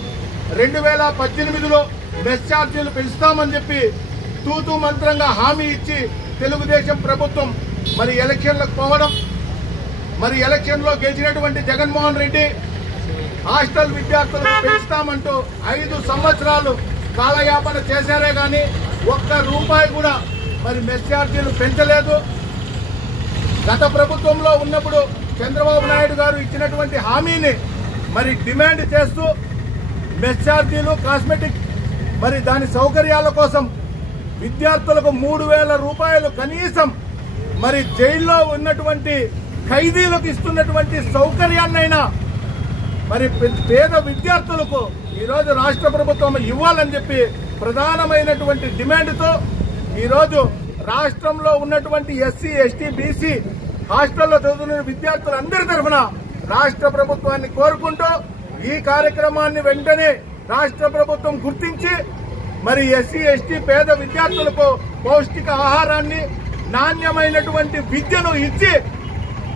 2018లో మెస్ ఛార్జీలు పెంచుతామని చెప్పి తూతూ మంత్రంగా హామీ ఇచ్చి తెలుగుదేశం ప్రభుత్వం మరి ఎలక్షన్లకు పోవడం, మరి ఎలక్షన్లో గెలిచినటువంటి జగన్మోహన్ రెడ్డి హాస్టల్ విద్యార్థులకు పెంచుతామంటూ 5 సంవత్సరాలు కాలయాపన చేశారే కానీ ₹1 కూడా మరి మెస్ ఛార్జీలు పెంచలేదు. గత ప్రభుత్వంలో ఉన్నప్పుడు చంద్రబాబు నాయుడు గారు ఇచ్చినటువంటి హామీని మరి డిమాండ్ చేస్తూ మెస్ ఛార్జీలు కాస్మెటిక్ మరి దాని సౌకర్యాల కోసం విద్యార్థులకు ₹3000 కనీసం మరి జైల్లో ఉన్నటువంటి ఖైదీలకు ఇస్తున్నటువంటి సౌకర్యాన్నైనా మరి పేద విద్యార్థులకు ఈరోజు రాష్ట్ర ప్రభుత్వం ఇవ్వాలని చెప్పి ప్రధానమైనటువంటి డిమాండ్తో ఈరోజు రాష్ట్రంలో ఉన్నటువంటి ఎస్సీ ఎస్టీ బీసీ హాస్టల్లో చదువుతున్న విద్యార్థులందరి తరఫున రాష్ట్ర ప్రభుత్వాన్ని కోరుకుంటూ ఈ కార్యక్రమాన్ని వెంటనే రాష్ట్ర ప్రభుత్వం గుర్తించి మరి ఎస్సీ ఎస్టీ పేద విద్యార్థులకు పౌష్టిక ఆహారాన్ని నాణ్యమైనటువంటి విద్యను ఇచ్చి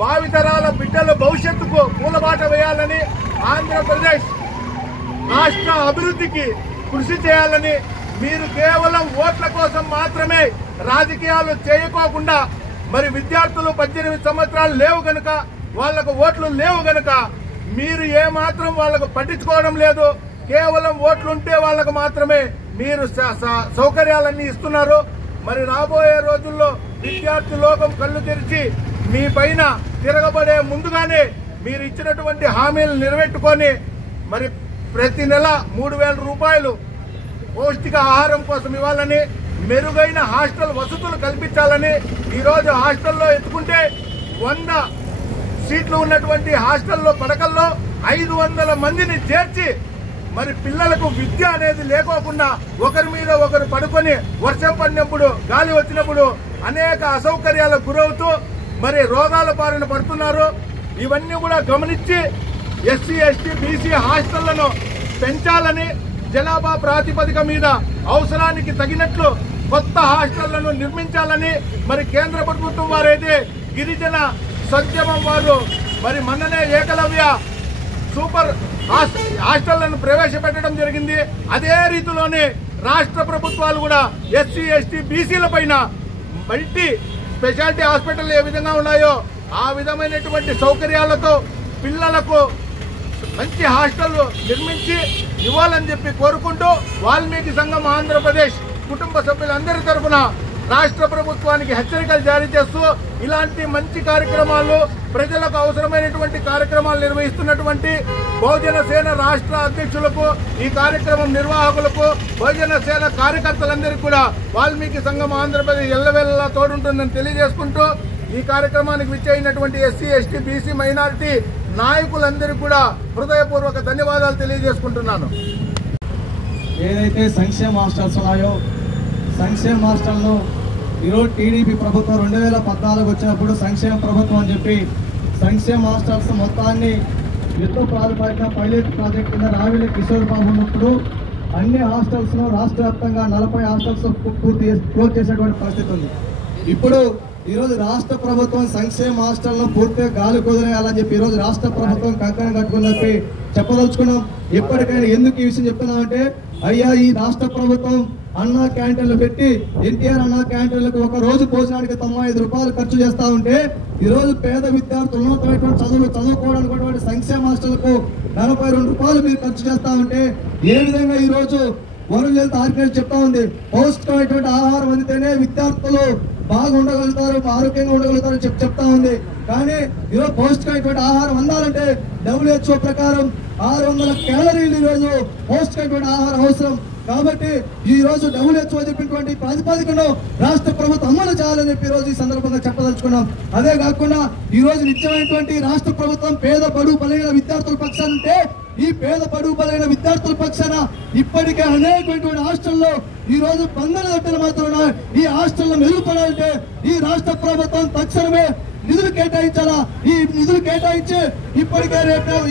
భావితరాల బిడ్డల భవిష్యత్తుకు పూలబాట వేయాలని, ఆంధ్రప్రదేశ్ రాష్ట్ర అభివృద్ధికి కృషి చేయాలని, మీరు కేవలం ఓట్ల కోసం మాత్రమే రాజకీయాలు చేయకోకుండా మరి విద్యార్థులు 18 సంవత్సరాలు లేవు గనుక వాళ్లకు ఓట్లు లేవు గనుక మీరు ఏమాత్రం వాళ్లకు పట్టించుకోవడం లేదు. కేవలం ఓట్లుంటే వాళ్లకు మాత్రమే మీరు సౌకర్యాలన్నీ ఇస్తున్నారు. మరి రాబోయే రోజుల్లో విద్యార్థి లోకం కళ్ళు తెరిచి మీ పైన తిరగబడే ముందుగానే మీరు ఇచ్చినటువంటి హామీలు నిలబెట్టుకొని మరి ప్రతి నెల ₹3000 పౌష్టిక ఆహారం కోసం ఇవ్వాలని, మెరుగైన హాస్టల్ వసతులు కల్పించాలని, ఈరోజు హాస్టల్లో ఎత్తుకుంటే 100 సీట్లు ఉన్నటువంటి హాస్టల్లో పడకల్లో 500 మందిని చేర్చి మరి పిల్లలకు విద్య అనేది లేకోకుండా ఒకరి మీద ఒకరు పడుకొని వర్షం పడినప్పుడు గాలి వచ్చినప్పుడు అనేక అసౌకర్యాలకు గురవుతూ మరి రోగాల బారిన పడుతున్నారు. ఇవన్నీ కూడా గమనించి ఎస్సీ ఎస్టీ బీసీ హాస్టళ్లను పెంచాలని, జనాభా ప్రాతిపదిక మీద అవసరానికి తగినట్లు కొత్త హాస్టళ్లను నిర్మించాలని మరి కేంద్ర ప్రభుత్వం వారైతే గిరిజన సంక్షేమం వారు మరి మొన్ననే ఏకలవ్య సూపర్ హాస్టళ్లను ప్రవేశపెట్టడం జరిగింది. అదే రీతిలోనే రాష్ట్ర ప్రభుత్వాలు కూడా ఎస్సీ ఎస్టీ బీసీల పైన మల్టీ స్పెషాలిటీ హాస్పిటల్ ఏ విధంగా ఉన్నాయో ఆ విధమైనటువంటి సౌకర్యాలతో పిల్లలకు మంచి హాస్టల్ నిర్మించి ఇవ్వాలని చెప్పి కోరుకుంటూ వాల్మీకి సంఘం ఆంధ్రప్రదేశ్ కుటుంబ సభ్యులందరి తరఫున రాష్ట్ర ప్రభుత్వానికి హెచ్చరికలు జారీ చేస్తూ ఇలాంటి మంచి కార్యక్రమాలు ప్రజలకు అవసరమైనటువంటి కార్యక్రమాలు నిర్వహిస్తున్నటువంటి బహుజన సేన రాష్ట్ర అధ్యక్షులకు ఈ కార్యక్రమం నిర్వాహకులకు బహుజన సేన కార్యకర్తలందరికీ కూడా వాల్మీకి సంఘం ఆంధ్రప్రదేశ్ ఎల్లవేళలా తోడుంటుందని తెలియజేసుకుంటూ ఈ కార్యక్రమానికి విచ్చేయినటువంటి ఎస్సీ ఎస్టీ బీసీ మైనారిటీ నాయకులందరికీ కూడా హృదయపూర్వక ధన్యవాదాలు తెలియజేసుకుంటున్నాను. ఏదైతే సంక్షేమ హాస్టల్స్ ఉన్నాయో సంక్షేమ హాస్టల్ను ఈరోజు టీడీపీ ప్రభుత్వం 2014 వచ్చినప్పుడు సంక్షేమ ప్రభుత్వం అని చెప్పి సంక్షేమ హాస్టల్స్ మొత్తాన్ని యుద్ధ ప్రాతిపదికన పైలట్ ప్రాజెక్ట్ కింద రావిలి కిషోర్ బాబు ఉన్నప్పుడు అన్ని హాస్టల్స్ను రాష్ట్ర వ్యాప్తంగా 40 హాస్టల్స్ పూర్తి క్లోజ్ చేసేటువంటి పరిస్థితి ఉంది. ఇప్పుడు ఈరోజు రాష్ట్ర ప్రభుత్వం సంక్షేమ హాస్టల్ను పూర్తిగా గాలి కుదిరేయాలని చెప్పి ఈరోజు రాష్ట్ర ప్రభుత్వం కంకణం కట్టుకుని చెప్పి చెప్పదలుచుకున్నాం. ఎప్పటికైనా ఎందుకు ఈ విషయం చెప్తున్నామంటే అయ్యా ఈ రాష్ట్ర ప్రభుత్వం అన్నా క్యాంటీన్లు పెట్టి ఎన్టీఆర్ అన్నా క్యాంటీన్లకు ఒక రోజు భోజనానికి 95 రూపాయలు ఖర్చు చేస్తా ఉంటే ఈరోజు పేద విద్యార్థులు ఉన్నతమైనటువంటి చదువులు చదువుకోవడానికి సంక్షేమ హాస్టల్కు 42 రూపాయలు మీరు ఖర్చు చేస్తా ఉంటే ఏ విధంగా ఈరోజు వరల్డ్ హెల్త్ ఆర్గనైజేషన్ చెప్తా ఉంది పౌష్టికమైనటువంటి ఆహారం అందితేనే విద్యార్థులు బాగా ఉండగలుగుతారు, ఆరోగ్యంగా ఉండగలుగుతారు చెప్తా ఉంది. కానీ ఈరోజు పౌష్టికమైనటువంటి ఆహారం అందాలంటే WHO ప్రకారం 600 క్యాలరీలు ఈరోజు పౌష్టికమైనటువంటి ఆహారం అవసరం. కాబట్టి ఈ రోజు WHO చెప్పినటువంటి ప్రాతిపదికను రాష్ట్ర ప్రభుత్వం అమలు చేయాలని చెప్పి ఈ రోజు ఈ సందర్భంగా చెప్పదలుచుకున్నాం. అదే కాకుండా ఈ రోజు నిత్యమైనటువంటి రాష్ట్ర ప్రభుత్వం పేద బడుగు బలైన విద్యార్థుల పక్షాన ఉంటే ఈ పేద బడుగు బలైన విద్యార్థుల పక్షాన ఇప్పటికే అనేకమైనటువంటి హాస్టల్లో ఈ రోజు బంధన గట్టలు మాత్రం ఈ హాస్టల్లో మెరుగుపడాలంటే ఈ రాష్ట్ర ప్రభుత్వం తక్షణమే నిధులు కేటాయించాలా. ఈ నిధులు కేటాయించి ఇప్పటికే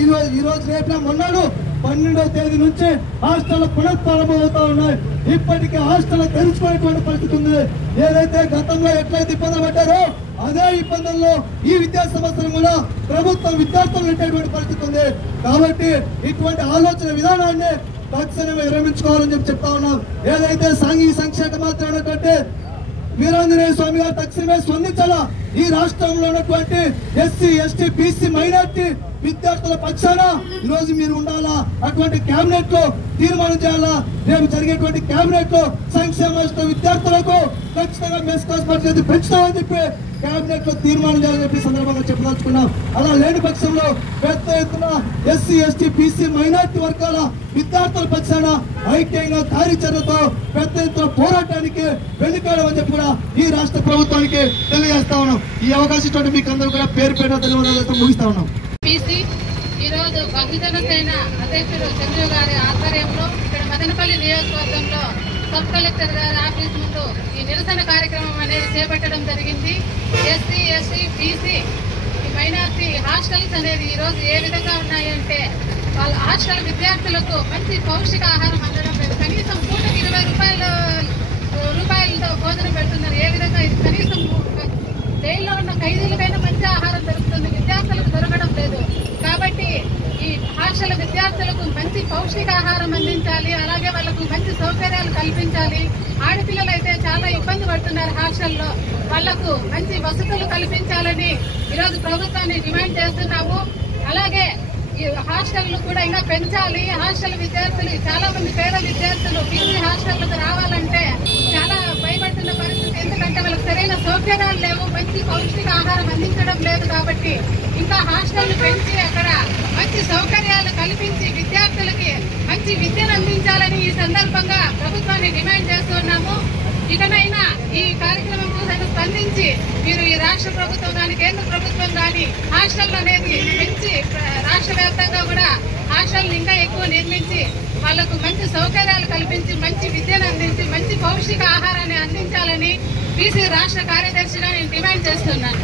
ఈ రోజు రేపు మొన్నాడు 12వ తేదీ నుంచి హాస్టల్ పునఃప్రారంభమవుతా ఉన్నాయి. ఇప్పటికే హాస్టల్ తెరుచుకునేటువంటి పరిస్థితి ఉంది. ఏదైతే గతంలో ఎట్లయితే ఇబ్బందులు పడ్డారో అదే ఇబ్బందుల్లో ఈ విద్యా సంవత్సరం కూడా ప్రభుత్వం విద్యార్థులు పెట్టేటువంటి పరిస్థితి ఉంది. కాబట్టి ఇటువంటి ఆలోచన విధానాన్ని తక్షణమే విరమించుకోవాలని చెప్పి చెప్తా ఉన్నాం. ఏదైతే సాంఘిక సంక్షేమ మంత్రి అయినటువంటి వీరాంజనేయ స్వామి గారు తక్షణమే స్పందించాలా. ఈ రాష్ట్రంలో ఉన్నటువంటి ఎస్సీ ఎస్టీ బీసీ మైనార్టీ విద్యార్థుల పక్షాన ఈరోజు మీరు ఉండాలా. అటువంటి కేబినెట్ లో తీర్మానం చేయాలా. రేపు జరిగేటువంటి కేబినెట్ లో సంక్షేమ విద్యార్థులకు ఖచ్చితంగా మెస్ కాస్ట్ పరిస్థితి పెంచుతామని చెప్పి కేబినెట్ లో తీర్మానం చేయాలని చెప్పి సందర్భంగా చెప్పదలుచుకున్నాం. అలా లేని పక్షంలో పెద్ద ఎత్తున ఎస్సీ ఎస్టీ బీసీ మైనార్టీ వర్గాల విద్యార్థుల పక్షాన ఐక్యంగా కార్యాచరణతో పెద్ద ఎత్తున పోరాటానికి వెనుకాడమని చెప్పి కూడా ఈ రాష్ట్ర ప్రభుత్వానికి తెలియజేస్తా ఉన్నాం. ఈ అవకాశం మీకు అందరూ కూడా పేరు ధన్యవాదాలతో ముగిస్తా ఉన్నాం. ఈ రోజు బహుజన సేన అధ్యక్షుడు చంద్రు గారి ఆధ్వర్యంలో ఇక్కడ మదనపల్లి నియోజకవర్గంలో సబ్ కలెక్టర్ గారి ఆఫీస్ ముందు ఈ నిరసన కార్యక్రమం అనేది చేపట్టడం జరిగింది. SC ST BC minority hostels అనేది ఈ రోజు ఏ విధంగా ఉన్నాయంటే వాళ్ళ హాస్టల్ విద్యార్థులకు మంచి పౌష్టికాహారం అందడం లేదు. కనీసం పూటకి 20 రూపాయలతో భోజనం పెడుతున్నారు. ఏ విధంగా కనీసం జైల్లో ఉన్న ఖైదీలకైనా మంచి ఆహారం దొరుకుతుంది, విద్యార్థులకు దొరకడం లేదు. కాబట్టి ఈ హాస్టల్ విద్యార్థులకు మంచి పౌష్టికాహారం అందించాలి, అలాగే వాళ్ళకు మంచి సౌకర్యాలు కల్పించాలి. ఆడపిల్లలు అయితే చాలా ఇబ్బంది పడుతున్నారు హాస్టల్లో, వాళ్లకు మంచి వసతులు కల్పించాలని ఈరోజు ప్రభుత్వాన్ని డిమాండ్ చేస్తున్నాము. అలాగే ఈ హాస్టల్ కూడా ఇంకా పెంచాలి. హాస్టల్ విద్యార్థులు చాలా మంది పేద విద్యార్థులు బీసీ హాస్టల్లకు రావాలంటే చాలా భయపడుతున్న పరిస్థితి. ఎందుకంటే వాళ్ళకి సరైన సౌకర్యాలు లేవు, మంచి పౌష్టిక ఆహారం అందించడం లేదు. కాబట్టి ఇంకా హాస్టల్ పెంచి అక్కడ మంచి సౌకర్యాలు కల్పించి విద్యార్థులకి మంచి విద్యను అందించాలని ఈ సందర్భంగా ప్రభుత్వాన్ని డిమాండ్ చేస్తున్నాము. ఇకనైనా ఈ కార్యక్రమం కోసం స్పందించి మీరు ఈ రాష్ట్ర ప్రభుత్వం కానీ కేంద్ర ప్రభుత్వం కానీ హాస్టల్ అనేది పెంచి రాష్ట్ర వ్యాప్తంగా కూడా హాస్టల్ ఇంకా ఎక్కువ నిర్మించి వాళ్లకు మంచి సౌకర్యాలు కల్పించి మంచి విద్యను అందించి మంచి పౌష్టిక ఆహారాన్ని అందించాలని బీసీ రాష్ట్ర కార్యదర్శిగా నేను డిమాండ్ చేస్తున్నాను.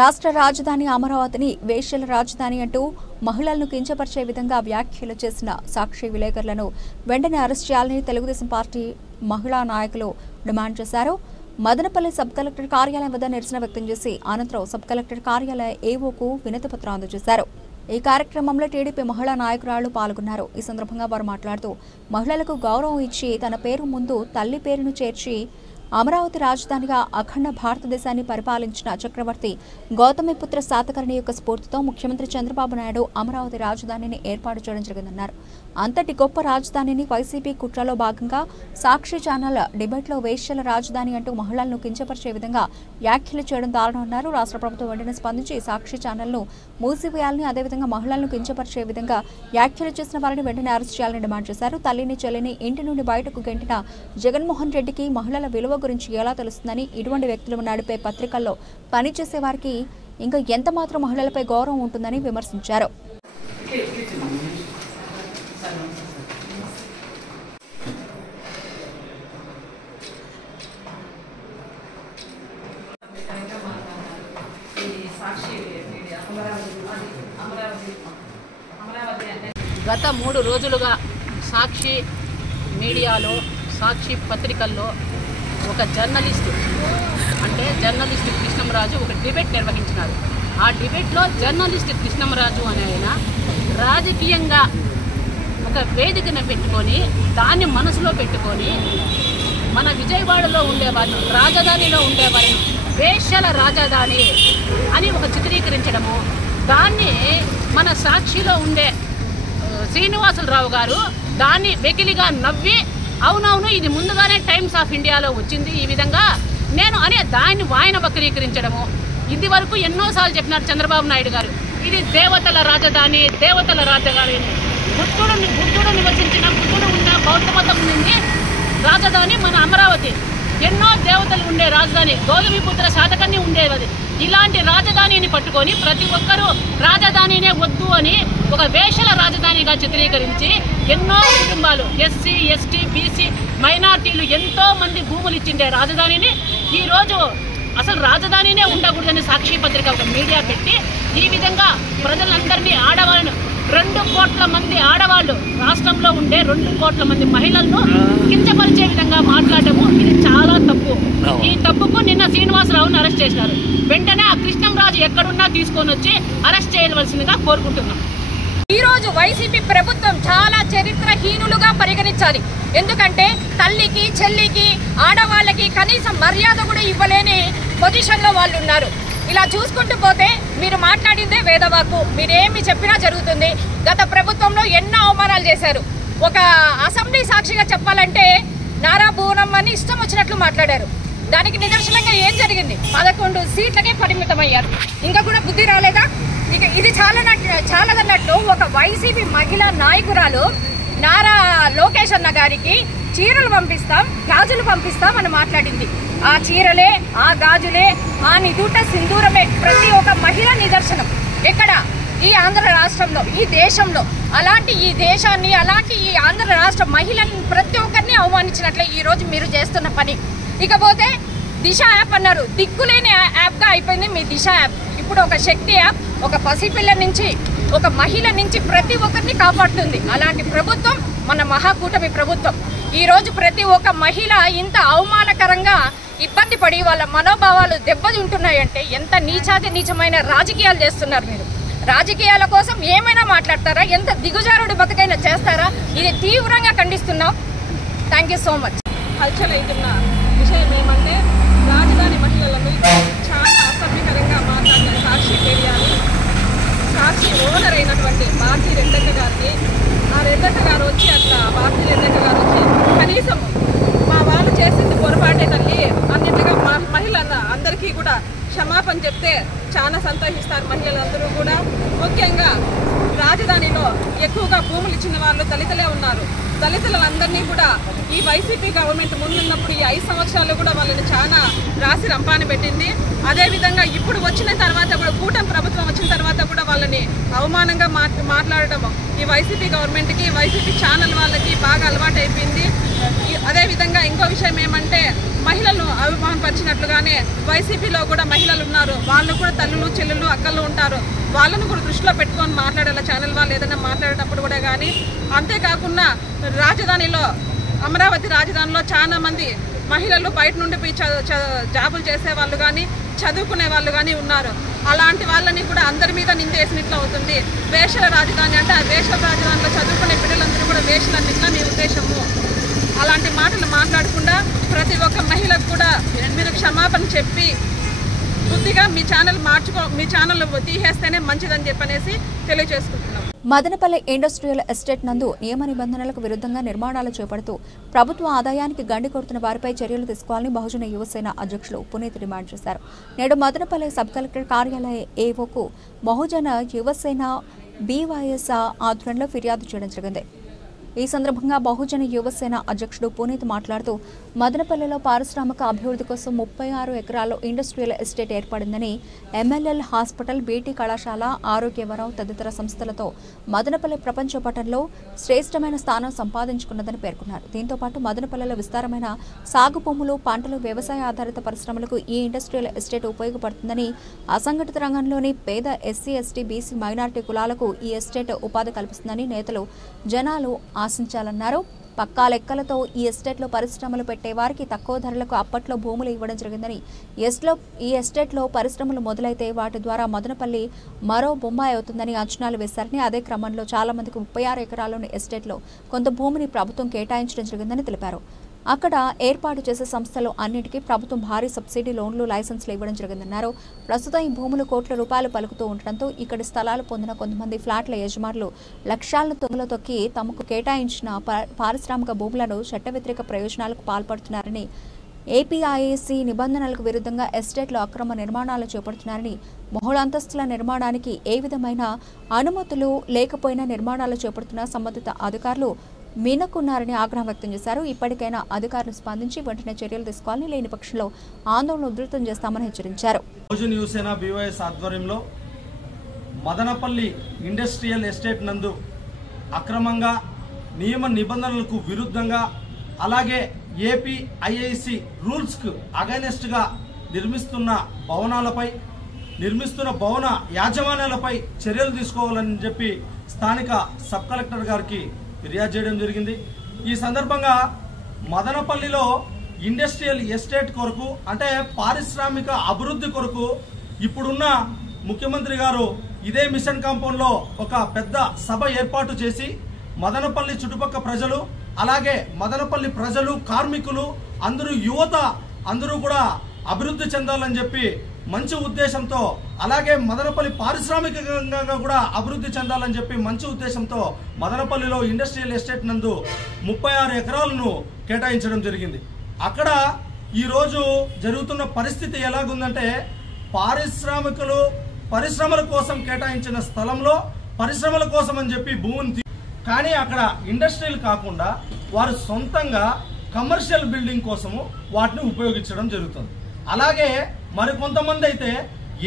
రాష్ట్ర రాజధాని అమరావతిని వేశ్యల రాజధాని అంటూ మహిళలను కించపరిచే విధంగా వ్యాఖ్యలు చేసిన సాక్షి విలేకరులను వెంటనే అరెస్ట్ చేయాలని తెలుగుదేశం పార్టీ మహిళా నాయకులు డిమాండ్ చేశారు. మదనపల్లి సబ్ కలెక్టర్ కార్యాలయం వద్ద నిరసన వ్యక్తం చేసి అనంతరం సబ్ కలెక్టర్ కార్యాలయ ఏఓకు వినతిపత్రం అందజేశారు. ఈ కార్యక్రమంలో టీడీపీ మహిళా నాయకురాళ్లు పాల్గొన్నారు. ఈ సందర్భంగా వారు మాట్లాడుతూ మహిళలకు గౌరవం ఇచ్చి తన పేరు ముందు తల్లి పేరును చేర్చి అమరావతి రాజధానిగా అఖండ భారతదేశాన్ని పరిపాలించిన చక్రవర్తి గౌతమిపుత్ర శాతకర్ణి యొక్క స్ఫూర్తితో ముఖ్యమంత్రి చంద్రబాబు నాయుడు అమరావతి రాజధానిని ఏర్పాటు చేయడం జరిగిందన్నారు. అంతటి గొప్ప రాజధానిని వైసీపీ కుట్రలో భాగంగా సాక్షి ఛానల్ డిబేట్లో వేశ్యల రాజధాని అంటూ మహిళలను కించపరిచే విధంగా వ్యాఖ్యలు చేయడం దారుణమన్నారు. రాష్ట్ర ప్రభుత్వం వెంటనే స్పందించి సాక్షి ఛానల్ను మూసివేయాలని, అదేవిధంగా మహిళలను కించపరిచే విధంగా వ్యాఖ్యలు చేసిన వారిని వెంటనే అరెస్ట్ చేయాలని డిమాండ్ చేశారు. తల్లిని చెల్లిని ఇంటి నుండి బయటకు గెంటిన జగన్మోహన్ రెడ్డికి మహిళల విలువ గురించి ఎలా తెలుస్తుందని, ఇటువంటి వ్యక్తులు నడిపే పత్రికల్లో పనిచేసే వారికి ఇంకా ఎంత మాత్రం మహిళలపై గౌరవం ఉంటుందని విమర్శించారు. గత 3 రోజులుగా సాక్షి మీడియాలో, సాక్షి పత్రికల్లో ఒక జర్నలిస్టు కృష్ణంరాజు ఒక డిబేట్ నిర్వహించినారు. ఆ డిబేట్లో జర్నలిస్ట్ కృష్ణంరాజు అనే ఆయన రాజకీయంగా ఒక వేదికను పెట్టుకొని దాన్ని మనసులో పెట్టుకొని మన విజయవాడలో ఉండేవారిని, రాజధానిలో ఉండేవారిని వేశ్యల రాజధాని అని ఒక చిత్రీకరించడము, దాన్ని మన సాక్షిలో ఉండే శ్రీనివాసులరావు గారు దాన్ని వెకిలిగా నవ్వి అవునవును ఇది ముందుగానే టైమ్స్ ఆఫ్ ఇండియాలో వచ్చింది ఈ విధంగా నేను అనే దాన్ని వాయన వక్రీకరించడము. ఇది వరకు ఎన్నోసార్లు చెప్పినారు చంద్రబాబు నాయుడు గారు, ఇది దేవతల రాజధాని అని. బుద్ధుడు నివసించిన, బుద్ధుడు ఉన్న బౌద్ధ మతం నుండి రాజధాని మన అమరావతి. ఎన్నో దేవతలు ఉండే రాజధాని, గౌతమిపుత్ర శాతకర్ణి ఉండేది. ఇలాంటి రాజధానిని పట్టుకొని ప్రతి ఒక్కరూ రాజధానినే వద్దు అని ఒక వేశ్యల రాజధానిగా చిత్రీకరించి ఎన్నో కుటుంబాలు, ఎస్సీ, ఎస్టీ, బీసీ, మైనార్టీలు ఎంతో మంది భూములు ఇచ్చిండే రాజధానిని ఈరోజు అసలు రాజధానినే ఉండకూడదని సాక్షి పత్రిక ఒక మీడియా పెట్టి ఈ విధంగా ప్రజలందరినీ, ఆడవాళ్ళను 2 కోట్ల మంది ఆడవాళ్ళు, రాష్ట్రంలో ఉండే 2 కోట్ల మంది మహిళలను కించపరిచే విధంగా మాట్లాడటము ఇది చాలా తప్పు. ఈ తప్పుకు నిన్న శ్రీనివాసరావును అరెస్ట్ చేసినారు. వెంటనే ఆ కృష్ణంరాజు ఎక్కడున్నా తీసుకొని వచ్చి అరెస్ట్ చేయవలసిందిగా కోరుకుంటున్నాం. ఈ రోజు వైసీపీ ప్రభుత్వం చాలా చరిత్రహీనులుగా పరిగణించాలి. ఎందుకంటే తల్లికి, చెల్లికి, ఆడవాళ్ళకి కనీసం మర్యాద కూడా ఇవ్వలేని పొజిషన్లో వాళ్ళు ఉన్నారు. ఇలా చూసుకుంటూ పోతే మీరు మాట్లాడిందే వేదవాకు, మీరేమి చెప్పినా జరుగుతుంది. గత ప్రభుత్వంలో ఎన్నో అవమానాలు చేశారు. ఒక అసెంబ్లీ సాక్షిగా చెప్పాలంటే నారా భువనమ్మని ఇష్టం వచ్చినట్లు మాట్లాడారు. దానికి నిదర్శనంగా ఏం జరిగింది? 11 సీట్లకే పరిమితమయ్యారు. ఇంకా కూడా బుద్ధి రాలేదా? ఇక ఇది చాలదన్నట్లు ఒక వైసీపీ మహిళా నాయకురాలు నారా లోకేష్ అన్న గారికి చీరలు పంపిస్తాం, గాజులు పంపిస్తాం అని మాట్లాడింది. ఆ చీరలే, ఆ గాజులే, ఆ నిదుట సింధూరమే ప్రతి ఒక్క మహిళ నిదర్శనం. ఎక్కడ? ఈ ఆంధ్ర రాష్ట్రంలో, ఈ దేశంలో. అలాంటి ఈ దేశాన్ని, అలాంటి ఈ ఆంధ్ర రాష్ట్ర మహిళలను ప్రతి ఒక్కరిని అవమానించినట్లే ఈరోజు మీరు చేస్తున్న పని. ఇకపోతే దిశ యాప్ అన్నారు, దిక్కులేని యాప్గా అయిపోయింది మీ దిశ యాప్. ఇప్పుడు ఒక శక్తి యాప్, ఒక పసిపిల్ల నుంచి, ఒక మహిళ నుంచి ప్రతి ఒక్కరిని కాపాడుతుంది. అలాంటి ప్రభుత్వం మన మహాకూటమి ప్రభుత్వం. ఈరోజు ప్రతి ఒక్క మహిళ ఇంత అవమానకరంగా ఇబ్బంది పడి వాళ్ళ మనోభావాలు దెబ్బతింటున్నాయంటే ఎంత నీచమైన రాజకీయాలు చేస్తున్నారు మీరు. రాజకీయాల కోసం ఏమైనా మాట్లాడతారా? ఎంత దిగుజారుడు బతుకైనా చేస్తారా? ఇది తీవ్రంగా ఖండిస్తున్నాం. Thank you so much. హల్చల్ అవుతున్న విషయం ఏమంటే రాజధాని మహిళలను చాలా అసభ్యకరంగా మాట్లాడిన సాక్షి మీడియాని, సాక్షి ఓనర్ అయినటువంటి భారతీ రెడ్డక్క గారిని, ఆ రెడ్డక్క గారు వచ్చి అట్లా భారతీ రెడ్డక్క గారు వచ్చి కనీసం మా వాళ్ళు చేసింది పొరపాటే తల్లి అన్నట్టుగా మహిళల అందరికీ కూడా క్షమాపణ చెప్తే చాలా సంతోషిస్తారు మహిళలందరూ కూడా. ముఖ్యంగా రాజధానిలో ఎక్కువగా భూములు ఇచ్చిన వాళ్ళు దళితులే ఉన్నారు. దళితులందరినీ కూడా ఈ వైసీపీ గవర్నమెంట్ ముందున్నప్పుడు ఈ 5 సంవత్సరాలు కూడా వాళ్ళని చాలా రాసి రంపాన పెట్టింది. అదేవిధంగా ఇప్పుడు వచ్చిన తర్వాత కూడా, కూటమి ప్రభుత్వం వచ్చిన తర్వాత కూడా వాళ్ళని అవమానంగా మాట్లాడటం ఈ వైసీపీ గవర్నమెంట్కి, వైసీపీ ఛానల్ వాళ్ళకి బాగా అలవాటు అయిపోయింది. అదేవిధంగా ఇంకో విషయం ఏమంటే మహిళలను అవమానపరిచినట్లుగానే వైసీపీలో కూడా మహిళలు ఉన్నారు. వాళ్ళు కూడా తల్లులు, చెల్లెళ్ళు, అక్కలు ఉంటారు. వాళ్ళను కూడా దృష్టిలో పెట్టుకొని మాట్లాడాలి ఛానల్ వాళ్ళు ఏదైనా మాట్లాడేటప్పుడు కూడా. కానీ అంతేకాకుండా రాజధానిలో, అమరావతి రాజధానిలో చాలా మంది మహిళలు బయట నుండి పోయి జాబులు చేసే వాళ్ళు కానీ చదువుకునే వాళ్ళు కానీ ఉన్నారు. అలాంటి వాళ్ళని కూడా అందరి మీద నిందేసినట్లు అవుతుంది. వేషల రాజధాని అంటే ఆ వేషల రాజధానిలో చదువుకునే పిల్లలందరూ కూడా వేషలన్నిట్లా మీ ఉద్దేశము. అలాంటి మాటలు మాట్లాడకుండా ప్రతి ఒక్క మహిళకు కూడా మీరు క్షమాపణ చెప్పి బుద్ధిగా మీ ఛానల్ తీసేస్తేనే మంచిదని చెప్పనేసి తెలియజేసుకుంటున్నాం. మదనపల్లి ఇండస్ట్రియల్ ఎస్టేట్ నందు నియమ నిబంధనలకు విరుద్ధంగా నిర్మాణాలు చేపడుతూ ప్రభుత్వ ఆదాయానికి గండి కొడుతున్న వారిపై చర్యలు తీసుకోవాలని బహుజన యువసేన అధ్యక్షులు పునీత్ డిమాండ్ చేశారు. నేడు మదనపల్లి సబ్ కలెక్టర్ కార్యాలయ ఏవోకు బహుజన యువసేన బీవైఎస్ ఆధ్వర్యంలో ఫిర్యాదు చేయడం జరిగింది. ఈ సందర్భంగా బహుజన యువసేన అధ్యక్షుడు పునీత్ మాట్లాడుతూ మదనపల్లిలో పారిశ్రామిక అభివృద్ధి కోసం 36 ఎకరాల్లో ఇండస్ట్రియల్ ఎస్టేట్ ఏర్పడిందని, ఎంఎల్ఎల్ హాస్పిటల్, బీటీ కళాశాల, ఆరోగ్యవరం తదితర సంస్థలతో మదనపల్లి ప్రపంచ పటంలో శ్రేష్టమైన స్థానం సంపాదించుకున్నదని పేర్కొన్నారు. దీంతో పాటు మదనపల్లిలో విస్తారమైన సాగు భూములు, పంటలు, వ్యవసాయ ఆధారిత పరిశ్రమలకు ఈ ఇండస్ట్రియల్ ఎస్టేట్ ఉపయోగపడుతుందని, అసంఘటిత రంగంలోని పేద ఎస్సీ, ఎస్టీ, బీసీ, మైనారిటీ కులాలకు ఈ ఎస్టేట్ ఉపాధి కల్పిస్తుందని నేతలు, జనాలు ఆశించాలన్నారు. పక్కా లెక్కలతో ఈ ఎస్టేట్లో పరిశ్రమలు పెట్టేవారికి తక్కువ ధరలకు అప్పట్లో భూములు ఇవ్వడం జరిగిందని, ఈ ఎస్టేట్లో పరిశ్రమలు మొదలైతే వాటి ద్వారా మదనపల్లి మరో బొంబాయి అవుతుందని అంచనాలు వేశారని, అదే క్రమంలో చాలా మందికి 36 ఎకరాల్లోని ఎస్టేట్లో కొంత భూమిని ప్రభుత్వం కేటాయించడం జరిగిందని తెలిపారు. అక్కడ ఏర్పాటు చేసే సంస్థలు అన్నింటికీ ప్రభుత్వం భారీ సబ్సిడీ లోన్లు, లైసెన్సులు ఇవ్వడం జరిగిందన్నారు. ప్రస్తుతం ఈ భూములు కోట్ల రూపాయలు పలుకుతూ ఉండటంతో ఇక్కడి స్థలాలు పొందిన కొంతమంది ఫ్లాట్ల యజమానులు లక్షాలను తొంగలో తొక్కి తమకు కేటాయించిన పారిశ్రామిక భూములను చట్ట వ్యతిరేక ప్రయోజనాలకు పాల్పడుతున్నారని, ఏపీఐఏసీ నిబంధనలకు విరుద్ధంగా ఎస్టేట్లో అక్రమ నిర్మాణాలు చేపడుతున్నారని, బహుళ అంతస్తుల నిర్మాణానికి ఏ విధమైన అనుమతులు లేకపోయినా నిర్మాణాలు చేపడుతున్న సంబంధిత అధికారులు మీనకున్నారని ఆగ్రహం వ్యక్తం చేశారు. ఇప్పటికైనా అధికారులు స్పందించి వెంటనే చర్యలు తీసుకోవాలని, లేని పక్షంలో ఆందోళన ఉధృతం చేస్తామని హెచ్చరించారు. బహుజన యువసేన బీవైఎస్ ఆధ్వర్యంలో మదనపల్లి ఇండస్ట్రియల్ ఎస్టేట్ నందు అక్రమంగా నియమ నిబంధనలకు విరుద్ధంగా అలాగే ఏపీఐఐసి రూల్స్కు అగైనెస్ట్గా నిర్మిస్తున్న భవన యాజమాన్యాలపై చర్యలు తీసుకోవాలని చెప్పి స్థానిక సబ్ కలెక్టర్ గారికి ఫిర్యాదు చేయడం జరిగింది. ఈ సందర్భంగా మదనపల్లిలో ఇండస్ట్రియల్ ఎస్టేట్ కొరకు అంటే పారిశ్రామిక అభివృద్ధి కొరకు ఇప్పుడున్న ముఖ్యమంత్రి గారు ఇదే మిషన్ కాంపౌండ్లో ఒక పెద్ద సభ ఏర్పాటు చేసి మదనపల్లి చుట్టుపక్కల ప్రజలు అలాగే మదనపల్లి ప్రజలు, కార్మికులు, అందరూ యువత అందరూ కూడా అభివృద్ధి చెందాలని చెప్పి మంచి ఉద్దేశంతో, అలాగే మదనపల్లి పారిశ్రామికంగా కూడా అభివృద్ధి చెందాలని చెప్పి మంచి ఉద్దేశంతో మదనపల్లిలో ఇండస్ట్రియల్ ఎస్టేట్ నందు 36 ఎకరాలను కేటాయించడం జరిగింది. అక్కడ ఈరోజు జరుగుతున్న పరిస్థితి ఎలాగుందంటే, పరిశ్రమల కోసం కేటాయించిన స్థలంలో పరిశ్రమల కోసం అని చెప్పి భూమిని, కానీ అక్కడ ఇండస్ట్రియల్ కాకుండా వారు సొంతంగా కమర్షియల్ బిల్డింగ్ కోసము వాటిని ఉపయోగించడం జరుగుతుంది. అలాగే మరికొంతమంది అయితే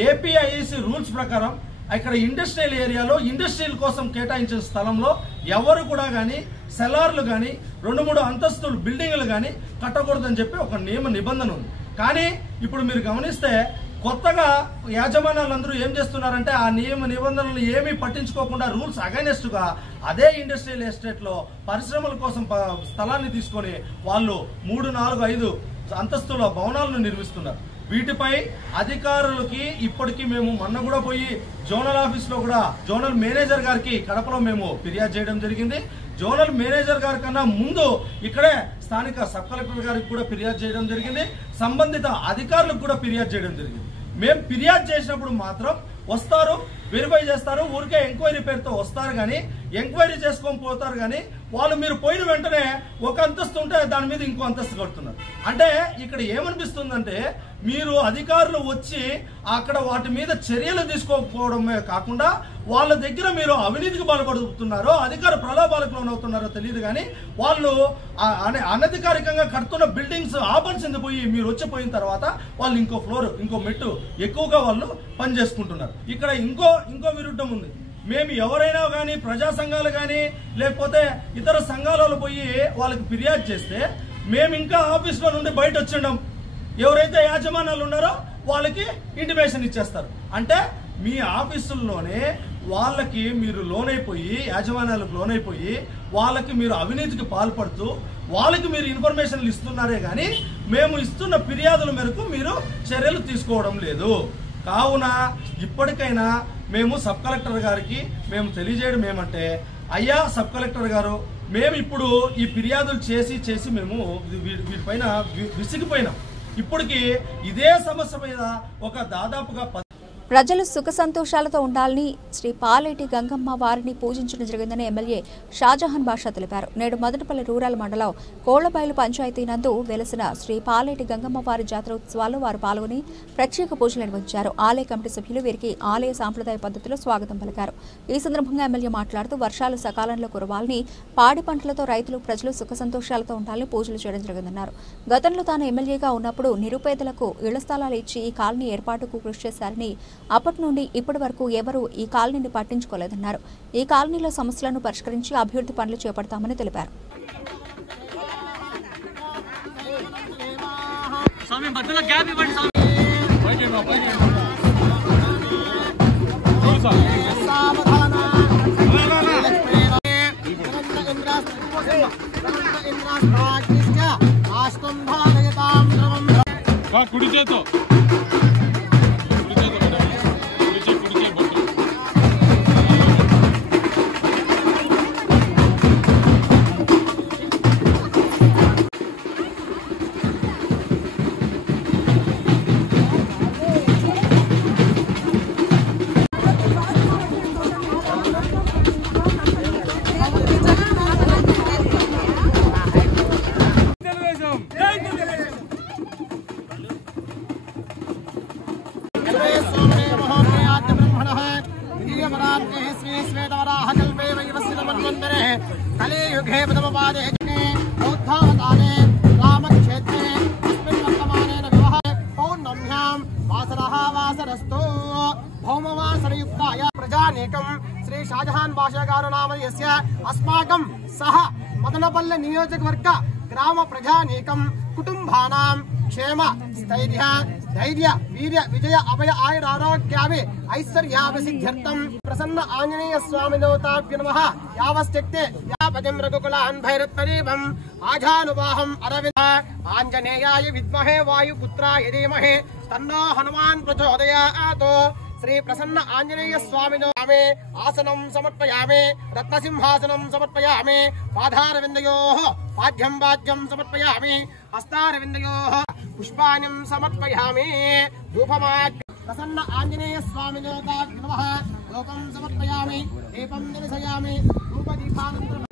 ఏపీఐఏసీ రూల్స్ ప్రకారం ఇక్కడ ఇండస్ట్రియల్ ఏరియాలో ఇండస్ట్రియల్ కోసం కేటాయించిన స్థలంలో ఎవరు కూడా కానీ సెలార్లు కానీ 2-3 అంతస్తులు బిల్డింగ్లు కానీ కట్టకూడదని చెప్పి ఒక నియమ నిబంధన ఉంది. కానీ ఇప్పుడు మీరు గమనిస్తే కొత్తగా యాజమాన్యాలందరూ ఏం చేస్తున్నారంటే ఆ నియమ నిబంధనలు ఏమీ పట్టించుకోకుండా రూల్స్ అగైనెస్ట్గా అదే ఇండస్ట్రియల్ ఎస్టేట్లో పరిశ్రమల కోసం స్థలాన్ని తీసుకొని వాళ్ళు 3, 4, 5 అంతస్తుల భవనాలను నిర్మిస్తున్నారు. వీటిపై అధికారులకి ఇప్పటికీ మేము మొన్న కూడా పోయి జోనల్ ఆఫీస్లో కూడా జోనల్ మేనేజర్ గారికి కడపలో మేము ఫిర్యాదు చేయడం జరిగింది. జోనల్ మేనేజర్ గారి కన్నా ముందు ఇక్కడే స్థానిక సబ్ కలెక్టర్ గారికి కూడా ఫిర్యాదు చేయడం జరిగింది. సంబంధిత అధికారులకు కూడా ఫిర్యాదు చేయడం జరిగింది. మేము ఫిర్యాదు చేసినప్పుడు మాత్రం వస్తారు, వెరిఫై చేస్తారు, ఊరికే ఎంక్వైరీ పేరుతో వస్తారు కానీ ఎంక్వైరీ చేసుకొని పోతారు. కానీ వాళ్ళు మీరు పోయిన వెంటనే ఒక అంతస్తు ఉంటే దాని మీద ఇంకో అంతస్తు కడుతున్నారు. అంటే ఇక్కడ ఏమనిపిస్తుందంటే, మీరు అధికారులు వచ్చి అక్కడ వాటి మీద చర్యలు తీసుకోకపోవడమే కాకుండా వాళ్ళ దగ్గర మీరు అవినీతికి పాల్పడుతున్నారో అధికార ప్రలోభాలకు లోనవుతున్నారో తెలియదు. కానీ వాళ్ళు అనధికారికంగా కడుతున్న బిల్డింగ్స్ ఆపల్సింది పోయి మీరు వచ్చిపోయిన తర్వాత వాళ్ళు ఇంకో ఫ్లోర్, ఇంకో మెట్టు ఎక్కువగా వాళ్ళు పనిచేసుకుంటున్నారు. ఇక్కడ ఇంకో విరుద్ధం ఉంది. మేము ఎవరైనా కానీ ప్రజా సంఘాలు కానీ లేకపోతే ఇతర సంఘాలలో పోయి వాళ్ళకి ఫిర్యాదు చేస్తే మేము ఇంకా ఆఫీస్లో నుండి బయట వచ్చిండం, ఎవరైతే యాజమాన్యాలు ఉన్నారో వాళ్ళకి ఇంటిమేషన్ ఇచ్చేస్తారు. అంటే మీ ఆఫీసుల్లోనే వాళ్ళకి మీరు లోనైపోయి, యాజమాన్యాలకు లోనైపోయి వాళ్ళకి మీరు అవినీతికి పాల్పడుతూ వాళ్ళకి మీరు ఇన్ఫర్మేషన్లు ఇస్తున్నారే కానీ మేము ఇస్తున్న ఫిర్యాదుల మేరకు మీరు చర్యలు తీసుకోవడం లేదు. కావున ఇప్పటికైనా మేము సబ్ కలెక్టర్ గారికి మేము తెలియజేయడం ఏమంటే, అయ్యా సబ్ కలెక్టర్ గారు, మేము ఇప్పుడు ఈ ఫిర్యాదులు చేసి మేము వీటిపైన విసిగిపోయినాం. ఇప్పటికి ఇదే సమస్య మీద ఒక దాదాపుగా ప్రజలు సుఖ సంతోషాలతో ఉండాలని శ్రీ పాలేటి గంగమ్మ వారిని పూజించడం జరిగిందని ఎమ్మెల్యే షాజహాన్ బాషా తెలిపారు. నేడు మదనపల్లి రూరల్ మండలం కోళ్లబయలు పంచాయతీ నందు వెలసిన శ్రీ పాలేటి గంగమ్మ వారి జాతరోత్సవాల్లో వారు పాల్గొని ప్రత్యేక పూజలు నిర్వహించారు. ఆలయ కమిటీ సభ్యులు వీరికి ఆలయ సాంప్రదాయ పద్ధతిలో స్వాగతం పలికారు. ఈ సందర్భంగా ఎమ్మెల్యే మాట్లాడుతూ వర్షాలు సకాలంలో కురవాలని, పాడి పంటలతో రైతులు ప్రజలు సుఖ సంతోషాలతో ఉండాలని పూజలు చేయడం జరిగిందన్నారు. గతంలో తాను ఎమ్మెల్యేగా ఉన్నప్పుడు నిరుపేదలకు ఇళ్ల స్థలాలు ఇచ్చి ఈ కాలనీ ఏర్పాటుకు కృషి చేశారని, అప్పటి నుండి ఇప్పటి వరకు ఎవరూ ఈ కాలనీని పట్టించుకోలేదన్నారు. ఈ కాలనీలో సమస్యలను పరిష్కరించి అభివృద్ధి పనులు చేపడతామని తెలిపారు. కుడి చేతో श्री शाजहान बाषा गारु नाम यस्य अस्माकं सह मदनपल्ली नियोजकवर्ग ग्राम प्रजानीकं कुटुंबानां क्षेम स्थैर्य धैर्य वीर्य विजय अभय आयुर आरोग्याभि ऐश्वर्याभिसिद्ध्यर्थं प्रसन्न आंजनेय स्वामिनोताभ्यो नमः यावश्चक्ते यापतिं रघुकुलान् भैरत्वदीपम् आजानुबाहम् अरविन्द आंजनेयाय विद्महे वायुपुत्राय धीमहि तन्नो हनुमान् प्रचोदयात्। श्री प्रसन्न आंजनेय स्वामिनो आसनं समर्पयामि, रत्नसिंहासनं समर्पयामि, पादारविन्दयोः पाद्यं वाद्यं समर्पयामि, हस्तारविन्दयोः पुष्पाणिं समर्पयामि, धूपमाग् प्रसन्न आंजनेय स्वामिनो नमः धूपं समर्पयामि, दीपं निवेशयामि, धूपदीपानन्तरम्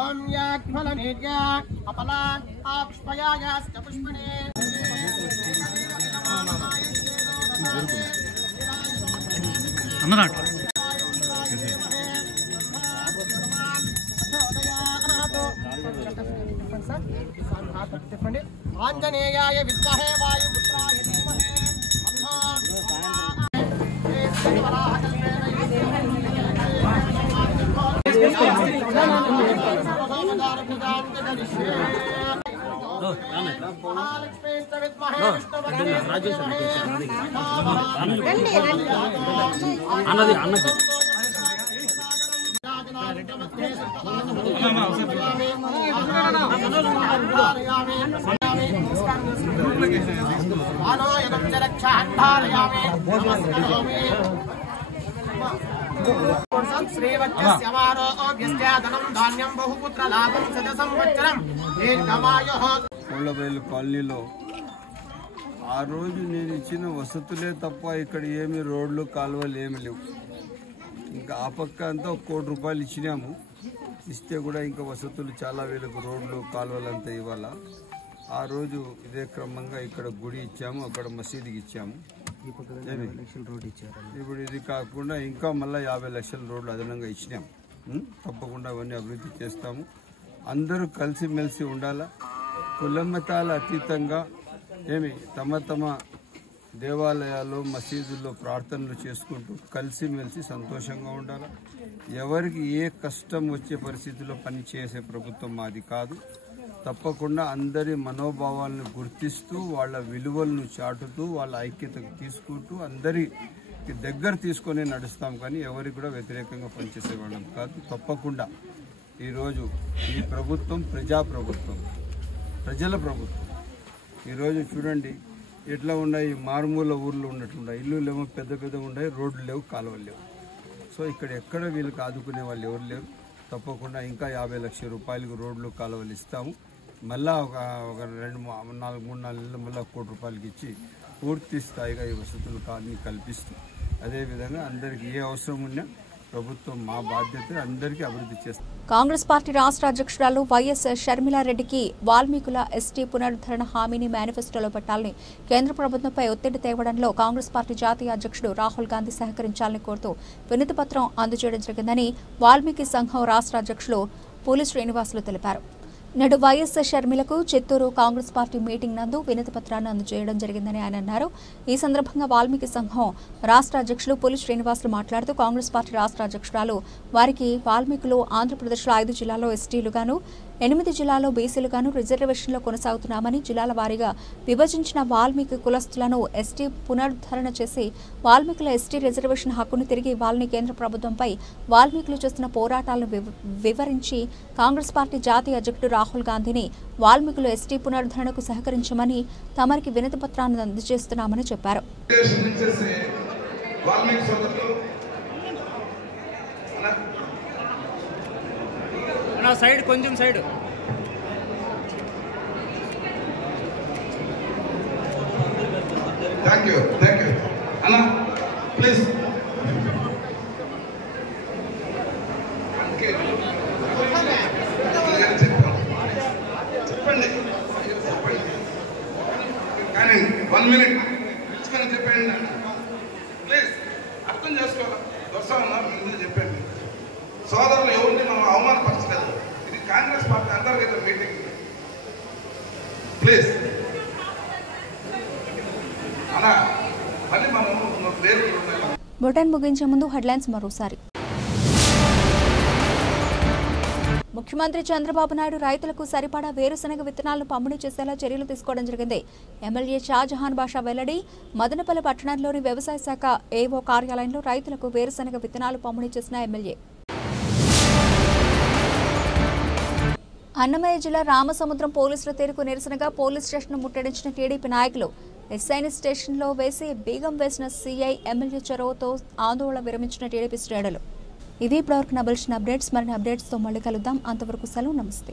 ओम याज्ञफलनेर्य अपला पुष्पयायाश्च पुष्पणे आंजनेयाय विद्महे वायुपुत्राय धीमहि అన్నది అన్నది కోళ్లబయలు కాలనీలో ఆ రోజు నేను ఇచ్చిన వసతులే తప్ప ఇక్కడ ఏమి రోడ్లు కాలువలు ఏమి లేవు. ఇంకా ఆ పక్క అంతా 1 కోటి రూపాయలు ఇచ్చినాము. ఇస్తే కూడా ఇంకా వసతులు చాలా వీళ్ళకు రోడ్లు కాలువలు అంతా ఇవ్వాల. ఆ రోజు ఇదే క్రమంగా ఇక్కడ గుడి ఇచ్చాము, అక్కడ మసీదుకి ఇచ్చాము. ఇప్పుడు ఇది కాకుండా ఇంకా మళ్ళీ 50 లక్షల రోడ్లు అదనంగా ఇచ్చినాము. తప్పకుండా అవన్నీ అభివృద్ధి చేస్తాము. అందరూ కలిసిమెలిసి ఉండాలా. కులమతాల అతీతంగా తమ తమ దేవాలయాల్లో మసీదుల్లో ప్రార్థనలు చేసుకుంటూ కలిసిమెలిసి సంతోషంగా ఉండాలి. ఎవరికి ఏ కష్టం వచ్చే పరిస్థితిలో పనిచేసే ప్రభుత్వం మాది కాదు. తప్పకుండా అందరి మనోభావాలను గుర్తిస్తూ వాళ్ళ విలువలను చాటుతూ వాళ్ళ ఐక్యతకు తీసుకుంటూ అందరి దగ్గర తీసుకొని నడుస్తాం కానీ ఎవరికి కూడా వ్యతిరేకంగా పనిచేసేవాళ్ళం కాదు. తప్పకుండా ఈరోజు ఈ ప్రభుత్వం ప్రజాప్రభుత్వం, ప్రజల ప్రభుత్వం. ఈరోజు చూడండి ఎట్లా ఉన్నాయి, మారుమూల ఊర్లో ఉన్నట్లున్నాయి, ఇల్లు లేవు, పెద్ద పెద్ద ఉన్నాయి, రోడ్లు లేవు, కాలువలు లేవు. సో ఇక్కడ ఎక్కడ వీళ్ళకి ఆదుకునే వాళ్ళు ఎవరు లేరు. తప్పకుండా ఇంకా 50 లక్షల రూపాయలకు రోడ్లు కాలువలు ఇస్తాము. మళ్ళా ఒక 3-4 నెలలు మళ్ళీ 1 కోటి రూపాయలకి ఇచ్చి పూర్తి స్థాయిగా ఈ వసతులు అన్ని కల్పిస్తూ అదేవిధంగా అందరికీ ఏ అవసరం ఉన్నా ప్రభుత్వం మా బాధ్యత అందరికీ అభివృద్ధి చేస్తుంది. కాంగ్రెస్ పార్టీ రాష్ట్ర అధ్యక్షురాలు వైఎస్ షర్మిలారెడ్డికి వాల్మీకుల ఎస్టీ పునరుద్ధరణ హామీని మేనిఫెస్టోలో పెట్టాలని కేంద్ర ప్రభుత్వంపై ఒత్తిడి తేవడంలో కాంగ్రెస్ పార్టీ జాతీయ అధ్యక్షుడు రాహుల్ గాంధీ సహకరించాలని కోరుతూ వినతి పత్రం అందజేయడం జరిగిందని వాల్మీకి సంఘం రాష్ట్ర అధ్యక్షులు పూలి శ్రీనివాసులు తెలిపారు. నేడు వైఎస్ షర్మిలకు చిత్తూరు కాంగ్రెస్ పార్టీ మీటింగ్ నందు వినతి పత్రాన్ని అందజేయడం జరిగిందని ఆయన అన్నారు. ఈ సందర్భంగా వాల్మీకి సంఘం రాష్ట్ర అధ్యక్షులు పూలి శ్రీనివాసులు మాట్లాడుతూ కాంగ్రెస్ పార్టీ రాష్ట్ర అధ్యక్షురాలు వారికి వాల్మీకులు ఆంధ్రప్రదేశ్లో 5 జిల్లాల్లో ఎస్టీలుగాను 8 జిల్లాల్లో బీసీలుగాను రిజర్వేషన్లో కొనసాగుతున్నామని, జిల్లాల వారీగా విభజించిన వాల్మీకి కులస్తులను ఎస్టీ పునరుద్ధరణ చేసి వాల్మీకుల ఎస్టీ రిజర్వేషన్ హక్కును తిరిగి ఇవ్వాలని కేంద్ర ప్రభుత్వంపై వాల్మీకులు చేస్తున్న పోరాటాలను వివరించి కాంగ్రెస్ పార్టీ జాతీయ అధ్యక్షుడు రాహుల్ గాంధీని వాల్మీకులు ఎస్టీ పునరుద్ధరణకు సహకరించమని తమరికి వినతి పత్రాన్ని అందజేస్తున్నామని చెప్పారు. సైడ్ కొంచెం సైడ్ థ్యాంక్ యూ అన్న ప్లీజ్. చెప్పండి కానీ 1 minute చెప్పండి ప్లీజ్. అర్థం చేసుకోవాలి. వస్తామన్నా ముందు చెప్పండి. సోదరులు ఎవరిని మనం అవమానపరచలేదు. ఇది కాంగ్రెస్ పార్టీ అంతర్గత మీటింగ్. ప్లీజ్ అలా మళ్ళీ మనం వేరు. బులెటిన్ ముగించే ముందు హెడ్లైన్స్ మరోసారి. ముఖ్యమంత్రి చంద్రబాబు నాయుడు రైతులకు సరిపడా వేరుశనగ విత్తనాలను పంపిణీ చేసేలా చర్యలు తీసుకోవడం జరిగింది. ఎమ్మెల్యే షాజహాన్ బాషా వెల్లడి. మదనపల్లి పట్టణంలోని వ్యవసాయ శాఖ ఏవో కార్యాలయంలో రైతులకు వేరుశనగ విత్తనాలు పంపిణీ చేసిన ఎమ్మెల్యే. అన్నమయ్య జిల్లా రామసముద్రం పోలీసుల తీరుకు నిరసనగా పోలీస్ స్టేషన్ ముట్టడించిన టీడీపీ నాయకులు. ఎస్ఐని స్టేషన్లో వేసి బీగం వేసిన సీఐ ఎమ్మెల్యే చొరవతో ఆందోళన విరమించిన టీడీపీ శ్రేణులు. ఇవి ఇప్పటివరకు నా బులెటిన్ అప్డేట్స్. మరిన్ని అప్డేట్స్తో మళ్ళీ కలుద్దాం. అంతవరకు సెలవు. నమస్తే.